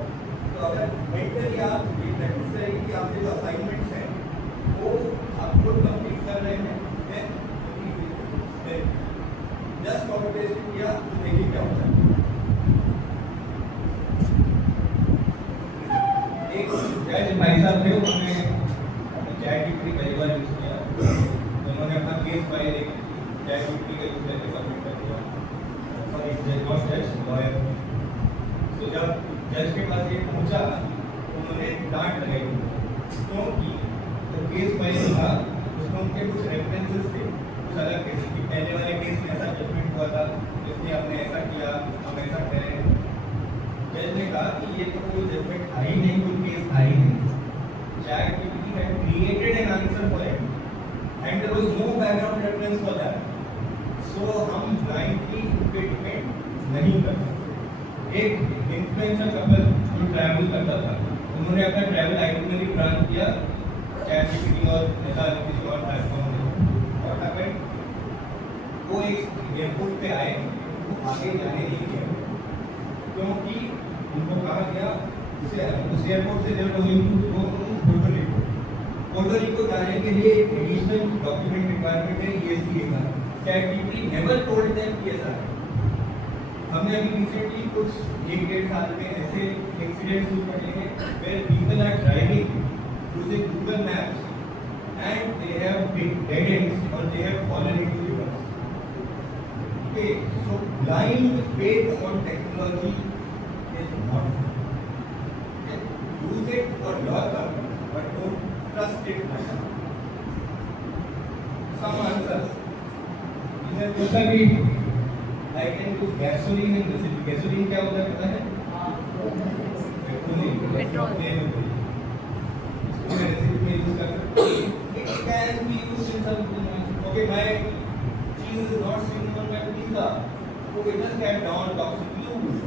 तो अगर मेंटली आप ये प्रैक्टिस करेंगे कि भाई साहब थे, उन्होंने चैट पहली बार यूज किया, तो उन्होंने अपना केस फाइल एक चैट का यूज करके सबमिट कर दिया। सॉरी, जज नॉट जज, लॉयर। तो जब जज के पास ये पहुंचा तो उन्होंने डांट लगाई, क्योंकि तो केस फाइल था उसमें उनके कुछ रेफरेंसेस थे कुछ अलग केस की, पहले वाले केस में ऐसा जजमेंट हुआ था, इसलिए आपने ऐसा किया, हम ऐसा करें। जज ने कहा कि ये तो कोई जजमेंट था ही नहीं, कोई केस था ही नहीं। ChatGPT had created an answer for it and there was no background reference for that. So हम blindly उनपे डिपेंड नहीं कर सकते। एक इन्फ्लुएंसर कपल जो ट्रैवल करता था, उन्होंने अपना ट्रैवल आइटिनरी प्लान किया ChatGPT और ऐसा किसी और प्लेटफॉर्म में, और हैपेंड वो एक एयरपोर्ट पे आए, वो आगे जाने नहीं दिया क्योंकि उनको कहा गया उस एयरपोर्ट से जब पोर्टो रिको जाने के लिए एक एडिशनल डॉक्यूमेंट रिक्वायरमेंट है ESTA का। ChatGPT नेवर टोल्ड देम कि ऐसा है। हमने अभी रिसेंटली कुछ 1-1.5 साल में ऐसे एक्सीडेंट्स हुए पड़े हैं where people are driving using Google Maps and they have big dead ends और they have fallen into rivers. Okay, so blind faith on technology is not, use it for your purpose, but don't trust it myself. Some answers. इधर पूछा कि I can use gasoline in this. Gasoline क्या होता है पता है? Petrol. इसको मैं रेसिपी में यूज कर सकता हूँ। It can be used in something. Okay, my cheese is not sitting on my pizza. Okay, just get down toxic fumes.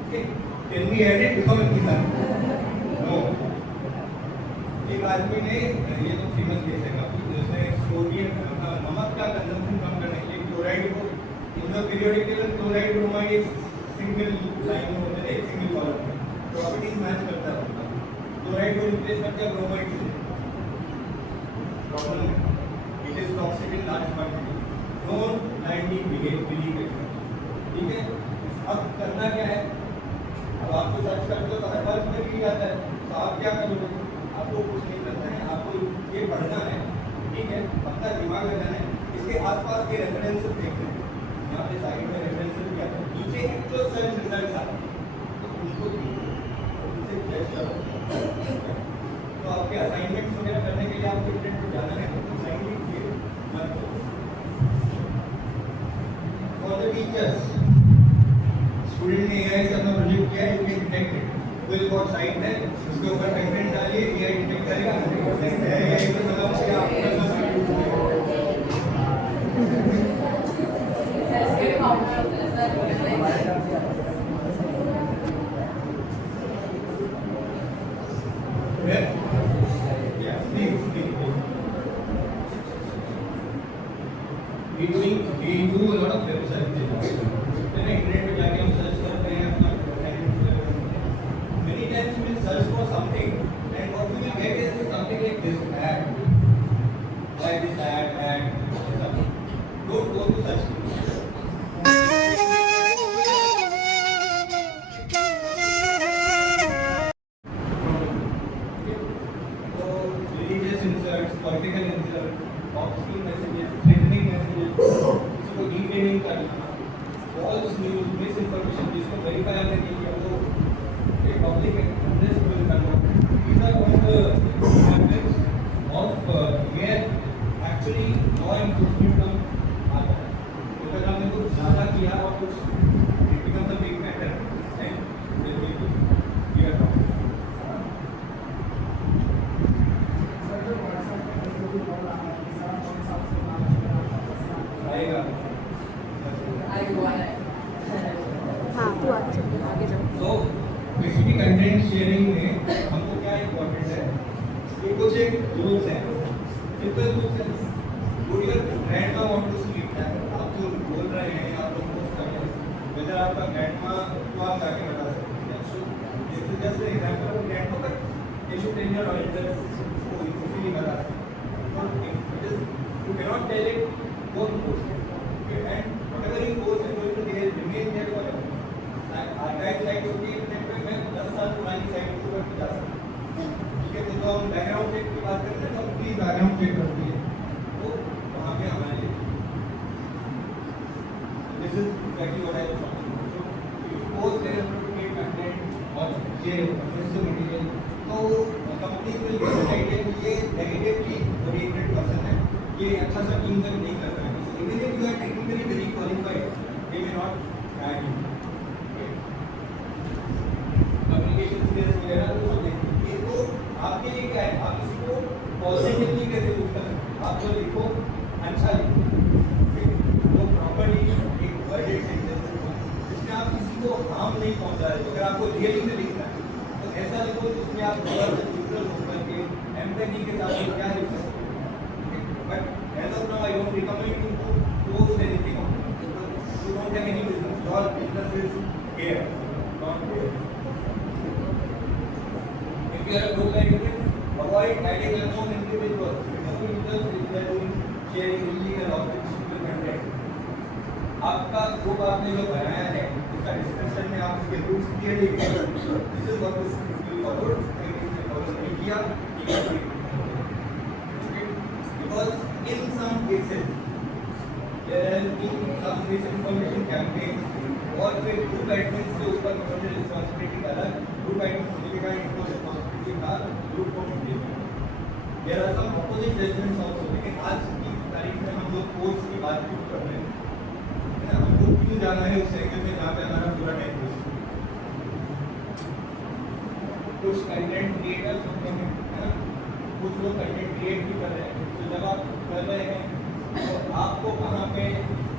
Okay. Can we add it before pizza? No. एक आदमी ने, ये तो famous case है काफी, जिसने sodium नमक का कंजम्पशन कम करने के लिए क्लोराइड को in the periodic table chloride bromide एक सिंगल लाइन में होता है, एक सिंगल कॉलम में प्रॉपर्टीज मैच करता है, क्लोराइड को रिप्लेस करते हैं ब्रोमाइड से। प्रॉब्लम है, it is toxic in large quantity, don't blindly believe it. ठीक है, अब करना क्या है? अब आपको सर्च करते हो तो हर बार में भी आता है, तो आप क्या करोगे? आपको कुछ नहीं करना है, आपको ये पढ़ना है, ठीक है, अपना दिमाग लगाना है, इसके आसपास के रेफरेंसेस देखने हैं, यहाँ पे साइड में रेफरेंसेस भी आते हैं, नीचे एक्चुअल सर्च रिजल्ट्स आते हैं, तो उनको उनसे जज करो। तो आपके असाइनमेंट्स वगैरह करने के लिए आपको इंटरनेट पर जाना है, तो असाइनमेंट ये मत करो। फॉर द टीचर्स, स्टूडेंट ने AI से अपना प्रोजेक्ट किया है, यू कैन डिटेक्ट इट। कोई बहुत साइट है, उसके ऊपर कंटेंट डालिए, AI डिटेक्ट करेगा, 100% है, AI से मतलब कि आप we do a lot of web searches. Internet पे जाके हम सर्च करते हैं, many times we search for something and what we will get is something like this ad, like this ad something. Don't go to search. So religious inserts, political inserts, obscene messages, threatening messages, इसको detailing करना, false news, misinformation, जिसको verify करने के लिए वो एक public address will convert. These are one of the examples of where actually law enforcement का आता है. तो अगर आपने कुछ ज़्यादा किया और कुछ it becomes a big matter, then there will be clear problem. आएगा. हाँ तो आगे जाओ। तो बेसिकली कंटेंट शेयरिंग में हमको क्या इम्पोर्टेंट है, ये कुछ एक रूल्स हैं, सिंपल रूल्स हैं। Good your grandma want to sleep, आप जो बोल रहे हैं, आप लोग पोस्ट कर रहे हैं, वेदर आपका ग्रैंडमा को आप जाके बता सकते हैं। So this is just an example of grandma, but you should tell your audience को इजीली बता सकते हैं। It is you can not tell it, don't post it, okay, and whatever you post is going to remain there for archive site होती है internet पे। मैं 10 साल पुरानी साइट को बैकग्राउंड चेक करती है, तो वहाँ पे हमारे this is actually what I was talking about. So if post there to create content और शेयर ऑफेंसिव मटेरियल, तो company will get an idea कि ये नेगेटिवली ओरिएंटेड पर्सन है, ये अच्छा सा टीम वर्क नहीं कर रहा है। Even if you are technically very qualified, they may not hire you. Communication skills वगैरह तो सब देखिए, तो आपके लिए क्या है, आप इसको पॉजिटिवली कैसे यूज कर सकते हैं। आप जो लिखो अच्छा लिखो, वो प्रॉपर्ली एक वर्डेड सेंटेंस लिखो जिसमें आप किसी को हार्म नहीं पहुंचा रहे। अगर आपको रियली में लिखना है तो ऐसा लिखो जिसमें आप थोड़ा सा न्यूट्रल होकर के एम्पैथी के साथ क्या लिख सकते हैं। But as of now I don't recommend you to post anything on, you don't have any business, your business is here, not here. If you are a good like this, avoid adding unknown individuals. Individuals if they are doing sharing illegal or illegal content. आपका group आपने जो बनाया है उसका description में आप उसके rules clearly लिखें। This is what is followed. If you follow नहीं किया, because in some cases there has been some misinformation campaigns और फिर ग्रुप एडमिन से ऊपर प्रोफेशनल रिस्पांसिबिलिटी अलग, ग्रुप एडमिन का इनको रिस्पांसिबिलिटी का ग्रुप को मिलती है। There are some opposite judgments also, लेकिन आज की तारीख में हम लोग कोर्स की बात क्यों कर रहे हैं, है ना, हमको क्यों जाना है उस सेक्टर में जहाँ पे हमारा पूरा टाइम वेस्ट है। कुछ कंटेंट क्रिएटर्स होते हैं, है ना, कुछ लोग कंटेंट क्रिएट भी कर रहे हैं, तो जब आप कर रहे हैं तो आपको कहाँ पे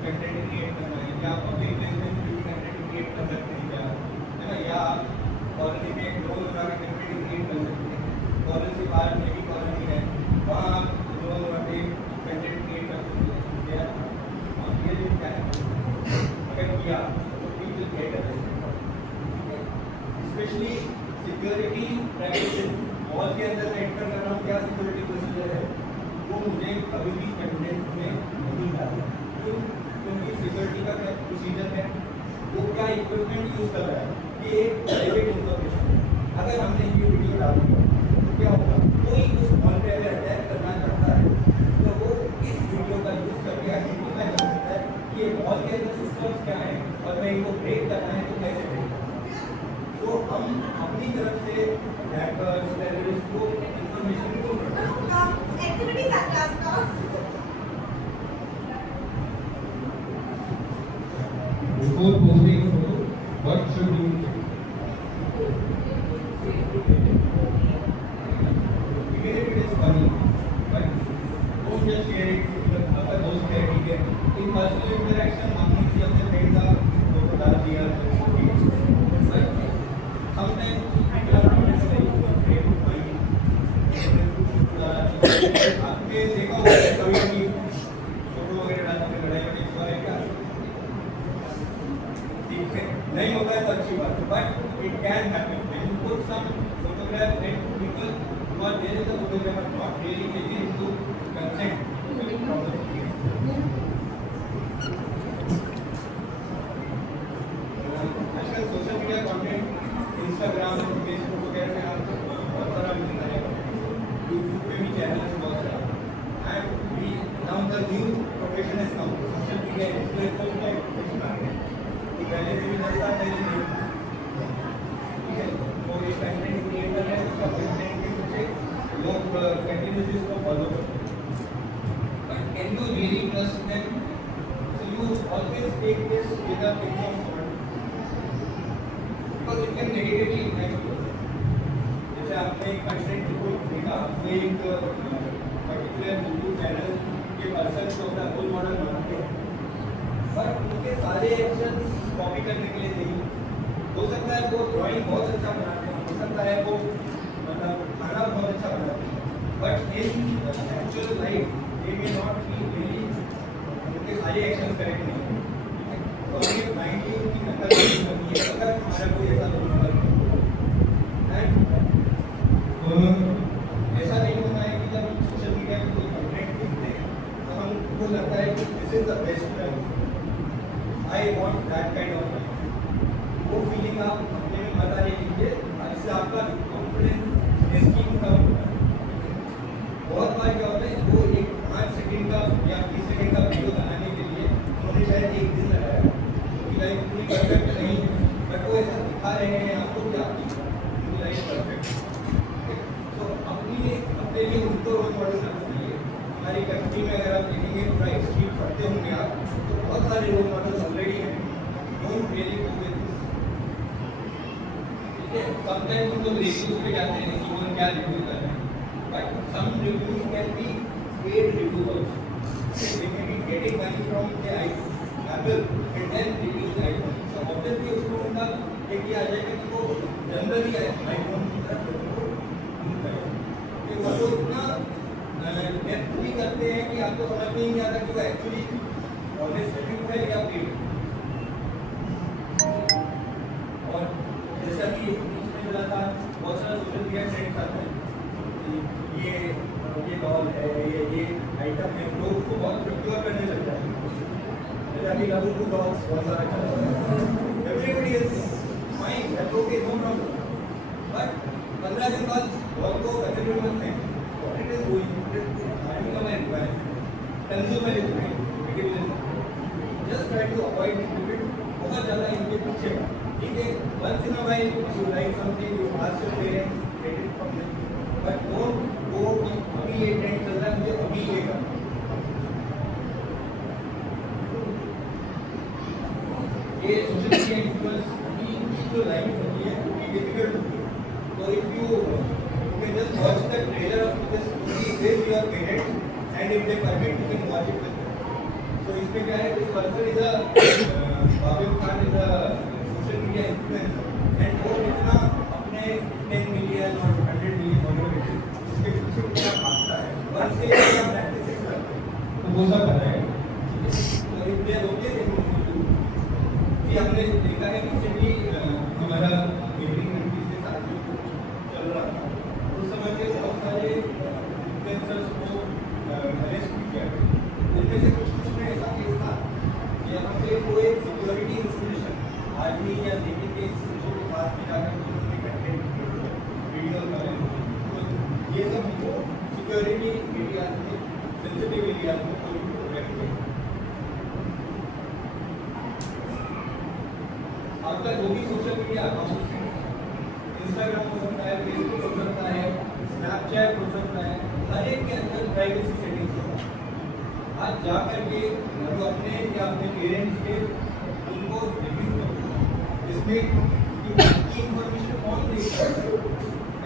कंटेंट क्रिएट करना है, क्या आप पब्लिक प्लेस में कंटेंट क्रिएट कर सकते हैं क्या, है ना, या आप कॉलोनी में एक ड्रोन उड़ा के कंटेंट क्रिएट कर सकते हैं। कॉलेज के बाहर में भी कॉलोनी है, वहाँ आप ड्रोन उड़ा के कंटेंट क्रिएट कर सकते हैं। ये जो क्या है अगर किया तो people get arrested, specially security practices. Mall के अंदर मैं एंटर कर रहा हूँ, क्या सिक्योरिटी प्रोसीजर है वो मुझे कभी भी कंटेंट में नहीं डालना, क्यों, क्योंकि सिक्योरिटी का क्या प्रोसीजर है, वो क्या इक्विपमेंट यूज कर रहा है, ये एक प्राइवेट इंफॉर्मेशन है। अगर हमने ये वीडियो डाल दिया तो क्या होगा, कोई उस मॉल पे अगर अटैक करना चाहता है तो वो इस वीडियो का यूज करके आइडेंटिफाई कर सकता है कि ये मॉल के अंदर सिस्टम्स क्या है और मैं इनको ब्रेक करना है तो कैसे ब्रेक करना है। तो हम अपनी तरफ से हैकर्स टेररिस्ट को इंफॉर्मेशन को एक्टिविटी का क्लास का Before posting a photo, what should you do? Even if it is funny, but don't just share it with the other दोस्त है, ठीक है। In personal interaction, हमने किसी अपने फ्रेंड का फोटो डाल दिया, sometimes people are not necessarily afraid to find it. आपने देखा होगा कभी फोटो वगैरह डालने में लड़ाई वड़ाई हुआ है क्या? नहीं होता है तो अच्छी बात है, but it can happen when you put some photograph and people who are there in the photograph not really taking into consent, will problem create. आजकल सोशल मीडिया कंटेंट इंस्टाग्राम और फेसबुक वगैरह में आपको बहुत सारा मिलता है, यूट्यूब पे भी चैनल है बहुत सारा, and we now the new profession is come, social media influencer का एक प्रोफेशन आ गया है। पहले से भी 10 साल पहले नहीं, ठीक है, तो ये कंटेंट क्रिएटर है, उसका कंटेंट के पीछे लोग कंटिन्यूअसली उसको फॉलो करते हैं, but can you really trust them? So you always take this with a pinch of salt, because it can negatively impact you. जैसे आपने एक कंटेंट रिपोर्ट देखा, आपने एक पर्टिकुलर यूट्यूब चैनल के पर्सन को अपना रोल मॉडल बनाते हैं, पर उनके सारे एक्शन कॉपी करने के लिए नहीं। हो सकता है वो ड्राइंग बहुत अच्छा बनाते हैं, हो सकता है वो मतलब खाना बहुत अच्छा बनाते हैं, but in actual life they may not be really, उनके सारे एक्शन करेक्ट नहीं है, ठीक है। तो हमें ब्लाइंडली उनकी नकल नहीं करनी है अगर हमारा कोई ऐसा रोल मॉडल है। एंड ऐसा नहीं होना है कि जब हम सोशल मीडिया पे कोई कंटेंट देखते हैं तो हमको लगता है कि this is the best life, I want that kind of life. वो फीलिंग आप अपने में मत आने होगी आपकी लाइफ परफेक्ट। तो अपने लिए उनको रोल मॉडल रखना चाहिए। हमारी कंट्री में अगर आप देखेंगे पूरा हिस्ट्री पढ़ते होंगे आप, तो बहुत सारे रोल मॉडल ऑलरेडी हैं। Don't really do this. Sometimes हम लोग रिव्यूज पे जाते हैं कि वो क्या रिव्यू कर रहे हैं, but some reviews can be paid review also. They may be getting money from the Apple and then review the iPhone. So obviously उसको उनका एक ये आ जाएगा कि वो जनरली iPhone की तरफ move करेगा। कि वो लोग इतना डेप्थ भी करते हैं कि आपको समझ में ही नहीं आता कि वो एक्चुअली ऑनेस्ट रिव्यू है या पेड। और जैसा कि इसमें मिला था, बहुत सारा सोशल मीडिया ट्रेंड आता है कि ये डॉल है, ये आइटम है, लोग उसको बहुत प्रिफ्यर करने लग जाते हैं। जैसे अभी लबू डॉल्स बहुत सारा चल रहा है, everybody is fine, that's okay, no problem. But 15 दिन बाद डॉल को कंज्यूमर करते हैं, what it is going I become an environment consumer is going just try to avoid it. बहुत ज़्यादा इनके पीछे ठीक है, once in a while you like something, you ask your parents, get it from them, but don't go कि अभी ये trend चल रहा है, मुझे अभी ये करना। ये सोशल मीडिया इन्फ्लुएंस की जो लाइफ होती है वो डिफिकल्ट होती है। तो if you can just watch the trailer of this movie with your parents and if they permit you can watch it with them. तो इसमें क्या है, this person is Babil Khan is social media influencer and वो इतना अपने 10 million और 100 million followers उसके पीछे क्या भागता है और उससे क्या प्रैक्टिस करता है, तो वो सब बताएगा। तो इसलिए ओके कि हमने देखा है रिसेंटली हमारा नेबरिंग कंट्री के साथ जो चल रहा था उस समय के बहुत सारे इन्फ्लुएंसर्स को अरेस्ट किया गया। उनमें से कुछ में ऐसा केस था कि यहाँ पे कोई सिक्योरिटी इंस्टीट्यूशन आर्मी या नेवी के इंस्टीट्यूशन के पास में जाकर उन्होंने कंटेंट वीडियो बनाए। तो ये सब हमको सिक्योरिटी एरिया में, सेंसिटिव एरिया में कोई प्रोटेक्ट किया। आपका जो भी सोशल मीडिया अकाउंट है, इंस्टाग्राम हो सकता है, फेसबुक हो सकता है, स्नैपचैट हो सकता है, हर एक के अंदर प्राइवेसी सेटिंग्स होता है। आज जा करके जो अपने या अपने पेरेंट्स के उनको रिव्यू करो, इसमें कि इंफॉर्मेशन कौन देख सकता है।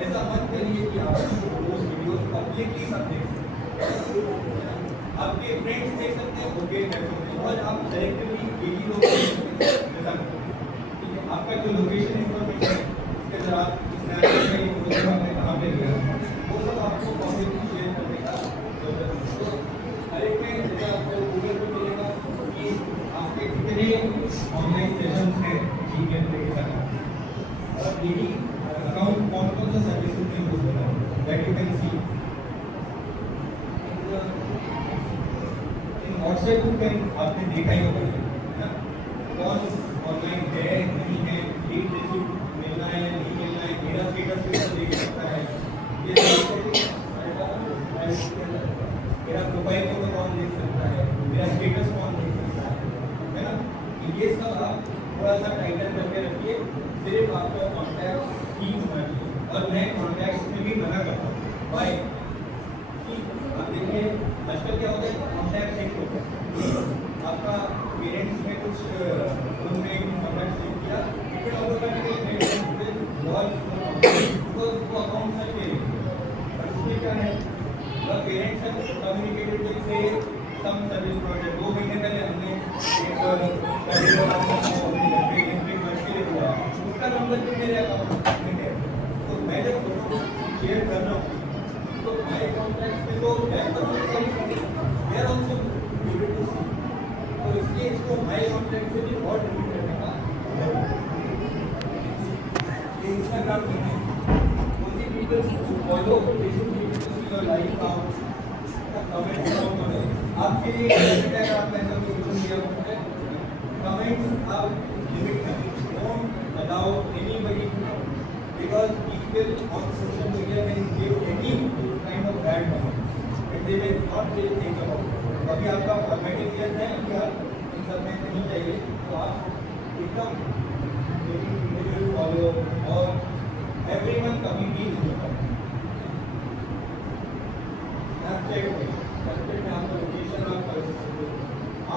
ऐसा मत करिए कि आप पोस्ट वीडियोस पब्लिकली सब देख सकते हैं, आपके फ्रेंड्स देख सकते हैं, ओके और आप डायरेक्टली यही लोग जैसा ठीक है। आपका जो लोकेशन इंफॉर्मेशन है उसके अंदर आप स्नैपचैट में कहाँ पे गया वो सब आपको पब्लिकली शेयर करने का तो हर एक में जैसे आपको गूगल पे मिलेगा कि आपके कितने ऑनलाइन सेशंस हैं जीमेल पे के साथ और यही अकाउंट कौन कौन सा सर्विसेज में यूज हो रहा है that you can see in WhatsApp group आपने देखा ही होगा है ना, कौन ऑनलाइन है नहीं है, लीड रिसीव मिलना है नहीं मिलना है, मेरा स्टेटस भी सब देख सकता है, ये मेरा प्रोफाइल फोटो कौन देख सकता है, मेरा स्टेटस कौन देख सकता है ना। ये सब आप थोड़ा सा टाइटल करके रखिए, सिर्फ आपका कॉन्टैक्ट ही होना चाहिए। और मैं कॉन्टैक्ट में भी मना करता हूँ बाय कि आप देखिए आजकल क्या होता है, कॉन्टैक्ट सेट होता है, आपका पेरेंट्स में कुछ उनमें कॉन्टैक्ट सेट किया फिर ऑटोमेटिकली वो अकाउंट सर्च करेंगे और उसमें क्या है parents have communicated with say some service provider। 2 महीने पहले हमने उसका नंबर भी मेरे अकाउंट में है, तो मैं जब फोटो शेयर कर रहा हूँ तो माय कॉन्टैक्ट्स में तो मैं they are also able to see. तो इसलिए इसको माय कॉन्टैक्ट से भी बहुत डिलीट करने का ये इंस्टाग्राम में only people who follow your life out comments down करें आपके लिए अगर आप ऐसा सोशल मीडिया पर कमेंट्स आप लिमिट करें, don't allow anybody because people on social media can give any kind of bad comment but they will not really think about it। अभी आपका फॉर्मेटिव ईयर है कि आप इन सब में नहीं चाहिए तो आप एकदम फॉलो और एवरीवन कभी भी स्नैपचैट में आपका लोकेशन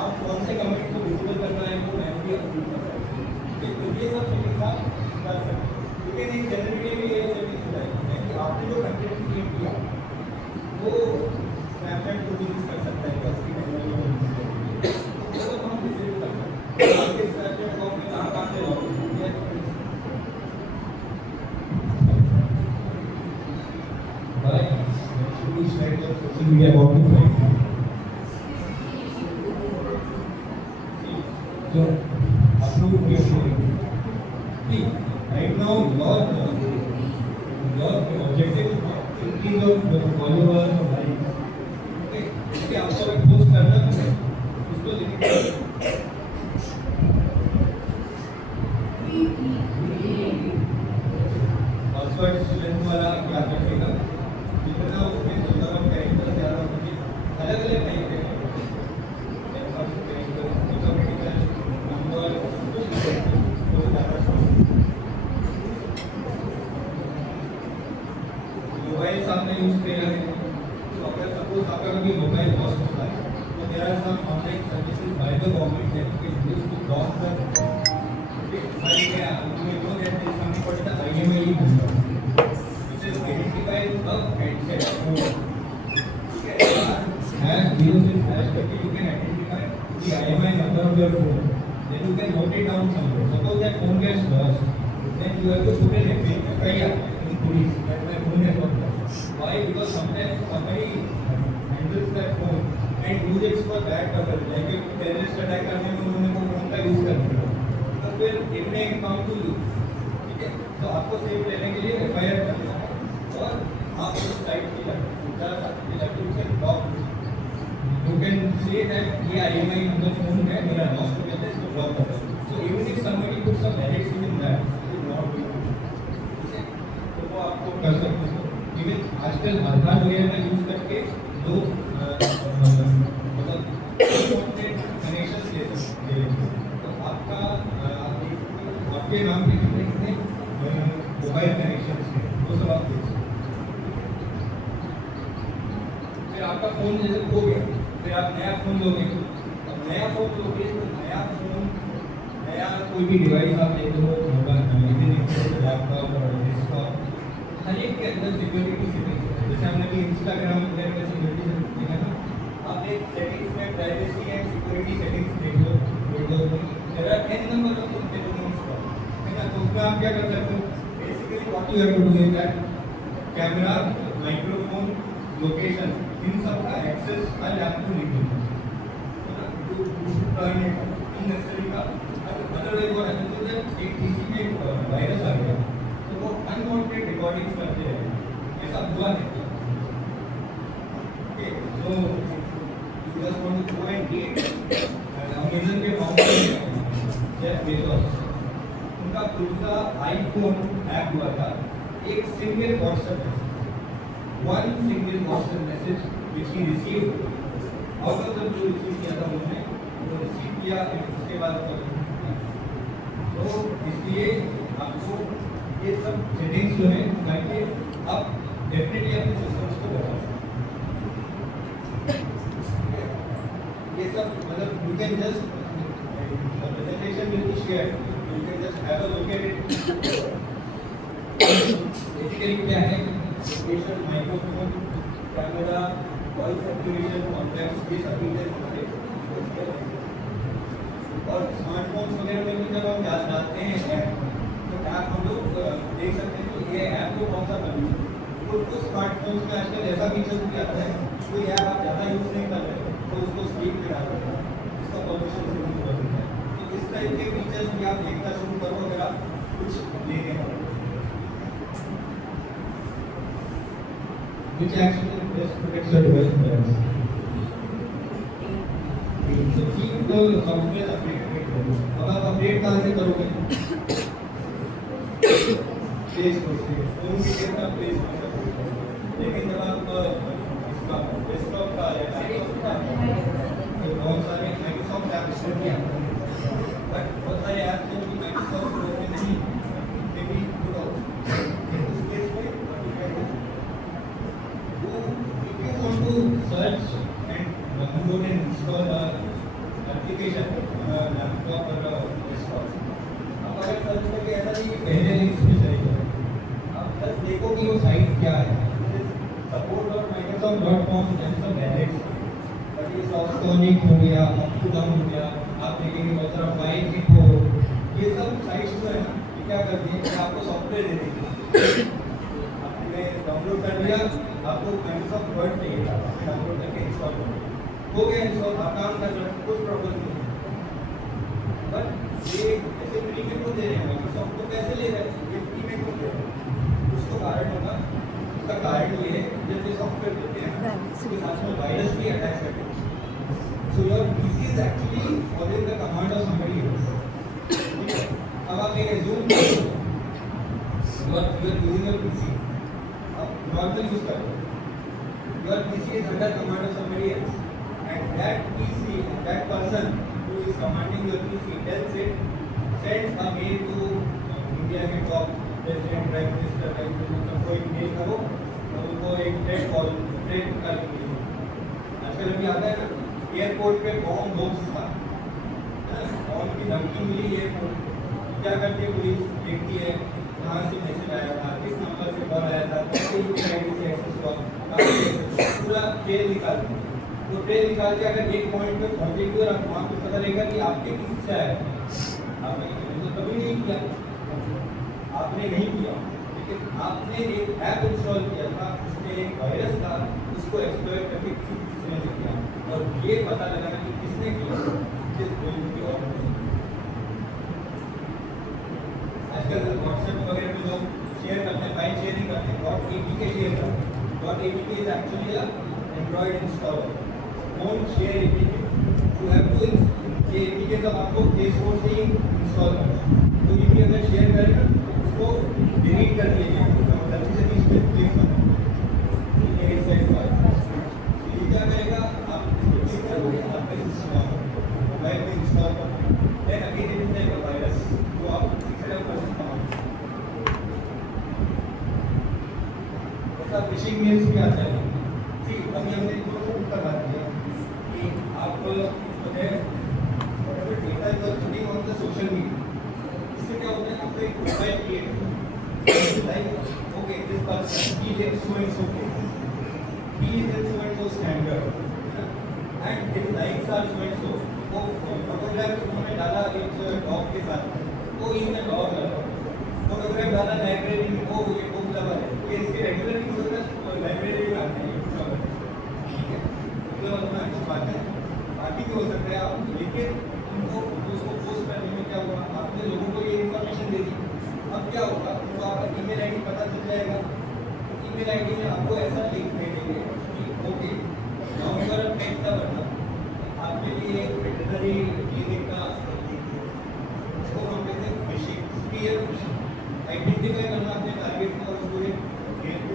आप कौन से कमेंट को विजिबल करना है वो मैं भी अप्रूव कर सकता हूँ। तो ये सब सेटिंग्स आप कर सकते हैं, लेकिन एक जनरली भी ये सेटिंग्स हो जाएगी कि आपने जो कंटेंट क्रिएट किया वो स्नैपचैट को भी यूज कर सकता है बस की टेक्नोलॉजी को यूज करके, तो वो हम विजिबल कर सकते हैं। आपके स्नैपचैट अकाउंट में कहाँ से लॉगिन किया है भाई शुरू site of social media about you right so approve your sharing. See, right now your objective is not increase of your followers or likes. Okay, इसके आपको एक पोस्ट करना है उसको लिखना है पासवर्ड स्टूडेंट वाला क्या करेगा जितना उसमें नंबर ऑफ कैरेक्टर ज्यादा होंगे अलग अलग टाइप के मोबाइल सामने यूज किया है तो अगर सपोज आपका कभी मोबाइल लॉस होता है तो there are some online services by the government that you can use to lock the file या you know that there is something called the IMEI number which is identified the handset phone hash 0 से hash करके you can identify the IMEI number of your phone, then you can note it down somewhere. Suppose that phone gets lost, then you have to put an FIR in police that my phone has got lost. Why? Because sometimes somebody handles that phone and use it for bad purpose. Like if terrorist attack करने में उन्होंने वो phone का use कर लिया, तो फिर it may come to you. ठीक है? तो आपको सेफ रहने के लिए FIR करना है और आप उस साइट की you can say that ये IMEI number phone है मेरा lost हो गया था इसको block कर दो. So even if somebody puts some edits in that, it is not good. तो वो आपको कर सकते हो. Even आजकल आधार वगैरह का यूज करके लोग मतलब कनेक्शन ले सकते हैं. तो आपका आपके नाम पे कितने मोबाइल कनेक्शन है वो सब आप देख सकते हैं. फिर आपका फोन जैसे खो गया फिर आप नया फोन लोगे. अब नया फोन लोगे तो नया फोन नया कोई भी डिवाइस आप लेते हो लैपटॉप और डेस्कटॉप हर एक के अंदर सिक्योरिटी सेटिंग्स है. जैसे हमने भी इंस्टाग्राम वगैरह में सिक्योरिटी सेटिंग्स देखा ना, आप एक सेटिंग्स में प्राइवेसी एंड सिक्योरिटी सेटिंग्स देख लो विंडोज में. There are n number of settings है ना. तो उसमें आप क्या कर सकते हो basically what you have to do is that camera microphone location इन सब का एक्सेस हर ऐप को नहीं देना अननेसेसरी का. अदरवाइज वो है तो जब एक किसी में वायरस आ गया तो वो अनवांटेड रिकॉर्डिंग्स करते हैं. ऐसा हुआ है. Okay so you just want to go and read Amazon के फाउंडर जेफ बेजोस उनका खुद का आईफोन ऐप हुआ था. एक single WhatsApp one single WhatsApp message which he received out of the blue receive किया था उन्होंने वो रिसीव किया उसके बाद तो इसलिए आपको ये सब सेटिंग्स जो है करके आप डेफिनेटली अपने सिस्टम्स को बढ़ा सकते हैं. ये सब मतलब you can just presentation will be share you can just have a look at it. Basically क्या है location microphone camera voice activation contacts ये सब फीचर्स हमारे और स्मार्टफोन्स वगैरह में भी जब हम जाते हैं ऐप तो ऐप हम लोग देख सकते हैं कि ये ऐप को कौन सा करना है. कुछ स्मार्टफोन्स में आजकल ऐसा फीचर्स भी आता है कोई ऐप आप ज़्यादा यूज़ नहीं कर रहे तो उसको स्लीप में डाल देते हैं इसका परमिशन शुरू कर देते हैं. तो इस टाइप के फीचर्स भी आप देखना शुरू करो अगर आप कुछ लेने वाले. Which actually best protects your device balance? So keep the software updated. अब आप अपडेट कहाँ से करोगे? प्ले स्टोर से. फोन की कितना प्ले स्टोर से. लेकिन जब आप इसका डेस्कटॉप का या लैपटॉप का तो बहुत सारे माइक्रोसॉफ्ट ऐप स्टोर किया बट बहुत सारे ऐप्स हैं जो माइक्रोसॉफ्ट स्टोर में नहीं मे बी कि वो साइट क्या है। support.microsoft.com जैसे गैजेट्स, बट ये सॉफ्टोनिक हो गया, अप टू डाउन हो गया, आप देखेंगे बहुत सारा फाइल हो, ये सब साइट्स जो है ना ये क्या करती है कि आपको सॉफ्टवेयर दे देती है। आपने डाउनलोड कर लिया, आपको माइक्रोसॉफ्ट वर्ड चाहिए था, आपने डाउनलोड करके इंस्टॉल कर लिया, हो गया इंस्टॉल, आप काम कर रहे हो, कुछ प्रॉब्लम नहीं है। बट ये ऐसे फ्री में क्यों दे रहे हैं, माइक्रोसॉफ्ट को पैसे ले रहे हैं, ये फ्री में क्यों दे रहे हैं, उसको कारण होगा। उसका कारण ये है जब ये सॉफ्टवेयर देते हैं उसके साथ में वायरस भी अटैच करते हैं, so your PC is actually following the command of somebody else. अब आप एक एज्यूम करो you are using your PC, अब नॉर्मल यूज करो, your PC is under command of somebody else and that PC, that person who is commanding your PC tells it, send a mail to India के top president, prime minister, सबको एक mail करो और उनको एक thread call thread कर दीजिए। आजकल अभी आता है ना एयरपोर्ट पे बॉम्ब बॉक्स था, बॉम्ब की धमकी मिली एयरपोर्ट, क्या करती है पुलिस देखती है कहाँ से मैसेज आया था, किस नंबर से कॉल आया था, कैसे यूपीआई आईडी से एक्सेस हुआ, पूरा ट्रेल निकालती है। तो ट्रेल निकाल के अगर एक पॉइंट पे पहुंचेगी और वहाँ पे पता लगेगा कि आपके किस से आया, आपने तो कभी नहीं किया, आपने नहीं किया, लेकिन आपने एक ऐप इंस्टॉल किया था, उसमें एक वायरस था, उसको एक्सप्लॉइट करके किसी ने किया, और ये पता लगाना कि किसने किया, किस गोल की और आजकल व्हाट्सएप वगैरह पे लोग शेयर करते हैं, फाइल शेयर नहीं करते, .apk शेयर करते हैं। .apk is actually a Android installer, don't share APK, you have to ये APK तब आपको प्ले स्टोर से ही इंस्टॉल करना है, तो ये अगर शेयर करेगा उसको डिलीट कर दिया गलती से बीच में क्लिक करना ये सेट कर, ये क्या करेगा आप इसको क्लिक करोगे आपका सिस्टम मोबाइल में इंस्टॉल करना, then again it is like virus तो आप फिक्सड कर सकते हो। ऐसा फिशिंग मेल्स भी आता है। सी अभी हमने थोड़ा सा ऊपर बात किया आप डेटा जो चुनिंग ऑन द सोशल मीडिया, इससे क्या होता है आपको एक प्रोफाइल क्रिएट होता है, like okay this person he is so and so he is in so and so standard and his likes are so and so, वो फोटोग्राफ उन्होंने डाला एक डॉग के साथ, वो in the dog lover, photograph डाला लाइब्रेरी में, वो एक बुक लवर है, ये इसके रेगुलर यूज होता है लाइब्रेरी में आते हैं, ठीक है, मतलब अपना अच्छी बात है, बाकी भी हो सकता है आप, लेकिन उनको फोटोज को पोस्ट करने में क्या हुआ, आपने लोगों को ये इन्फॉर्मेशन दे दी, अब क्या होगा उनको आपका ईमेल आईडी पता चल जाएगा, ईमेल आईडी में आपको ऐसा लिंक भेजेंगे कि okay now you are pet the button, आपके लिए एक वेटरनरी क्लिनिक का इसको हम कहते हैं फिशिंग, स्पीयर फिशिंग, आइडेंटिफाई करना अपने टारगेट को और उसको एक मेल पे,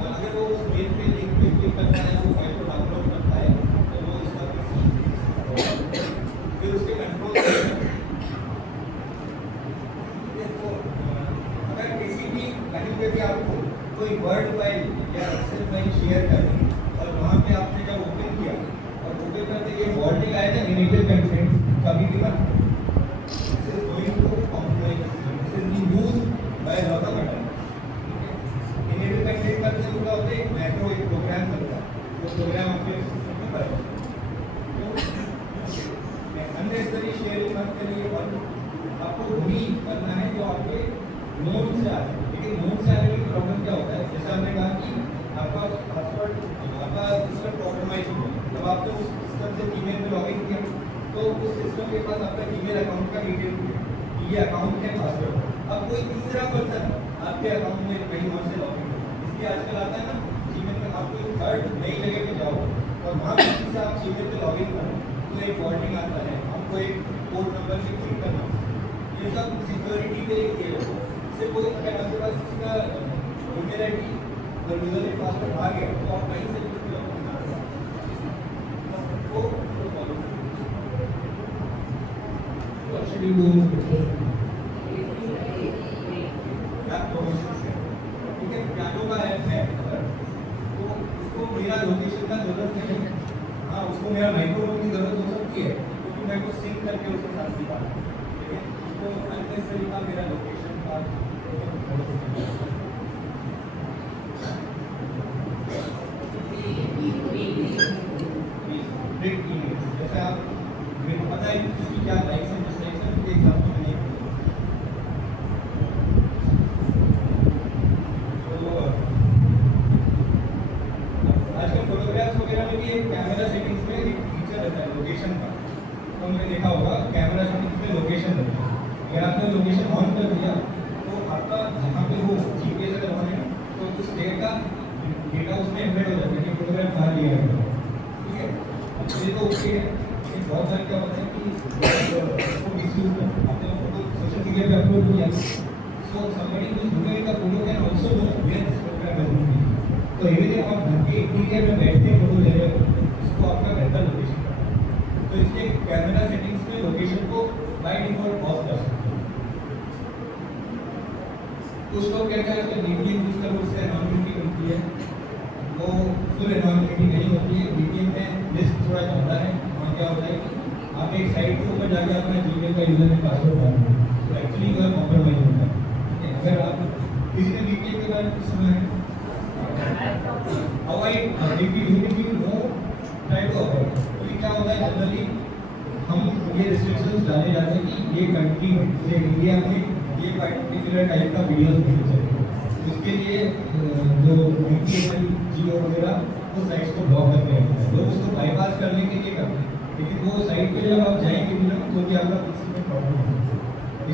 और अगर वो उस मेल पे लिंक पे क्लिक करता है, वो फाइल को डाउनलोड करता है, तो वो इसका फिर उसके कंट्रोल अगर किसी भी कहीं पे भी आपको कोई वर्ड फाइल या एक्सेल फाइल शेयर करनी और वहाँ पे आपने जब ओपन किया और ओपन करते ये वार्निंग आया था इनेबल कंटेंट कभी भी मत, this is going to compromise, this is being used by lot of attackers. Enable content करते हैं क्या होता है, एक मैक्रो एक प्रोग्राम चलता है, वो प्रोग्राम आपके सिस्टम में कर अननेसेसरी शेयरिंग मत करिए, और आपको वही करना है जो आपके नोट से आते हैं, लेकिन नोट से आने की प्रॉब्लम क्या होता है, जैसे हमने कहा कि आपका पासवर्ड आपका सिस्टम कॉम्प्रोमाइज हो गया, जब आपने उस सिस्टम से ईमेल में लॉगिन किया तो उस सिस्टम के पास आपका ईमेल अकाउंट का डिटेल है, ये अकाउंट है पासवर्ड, अब कोई तीसरा पर्सन आपके अकाउंट में कहीं और से लॉगिन हो, इसलिए आजकल आता है ना जीमेल में आप कोई थर्ड नई जगह पे जाओ और वहाँ किसी से आप जीमेल पे लॉगिन करो तो एक वार्निंग आता है, आपको एक कोड नंबर से क्लिक करना, ये सब सिक्योरिटी के लिए किए हो, इससे कोई अगर आपके पास इसका ईमेल आईडी और यूजर नेम पासवर्ड आ गया तो आप कहीं से भी लॉगिन कर सकते हो, तो follow what should you do, ठीक है, पियानो का ऐप है तो उसको मेरा लोकेशन का जरूरत नहीं है, हाँ उसको मेरा माइक्रोफोन की जरूरत हो सकती है क्योंकि मैं को सिंक करके उसके साथ दिखा, ठीक है, तो अननेसेसरी का मेरा लोकेशन का लिया गया, ठीक है। अब ये तो ओके है, लेकिन बहुत बार क्या होता है कि उसको मिसयूज करते हैं। आपने फोटो सोशल मीडिया पे अपलोड किया, so somebody who is looking at the photo can also know where this program has been taken. तो इमीडिएट आप घर के इंटीरियर में बैठ के फोटो ले रहे हो, उसको आपका बेहतर लोकेशन पता है। तो इसलिए कैमरा सेटिंग्स में लोकेशन को बाय डिफॉल्ट ऑफ कर सकते हो। कुछ लोग कहते हैं कि VPN यूज करो, उससे एनोनिमिटी बनती है, वो फुल एनोनिमिटी नहीं होती है। VPN में रिस्क थोड़ा ज़्यादा है। और क्या होता है कि आप एक साइट के ऊपर जाके अपना जीमेल का यूजर नेम पासवर्ड डालते हो, तो एक्चुअली वह कॉम्प्रोमाइज होता है। अगर आप किसी ने VPN के बारे में सुना है, avoid if you know try to avoid। तो ये क्या होता है, जनरली हम ये रिस्ट्रिक्शंस डाले जाते हैं कि ये कंट्री में, जैसे इंडिया में ये पर्टिकुलर टाइप का वीडियोस नहीं चलेगा। इसके लिए जो VPN, जियो वगैरह वो साइट्स को ब्लॉक करते हैं। लोग उसको बाईपास करने के लिए करते हैं, लेकिन वो साइट पे जब आप जाएंगे भी ना तो भी आपका किसी में प्रॉब्लम होगा।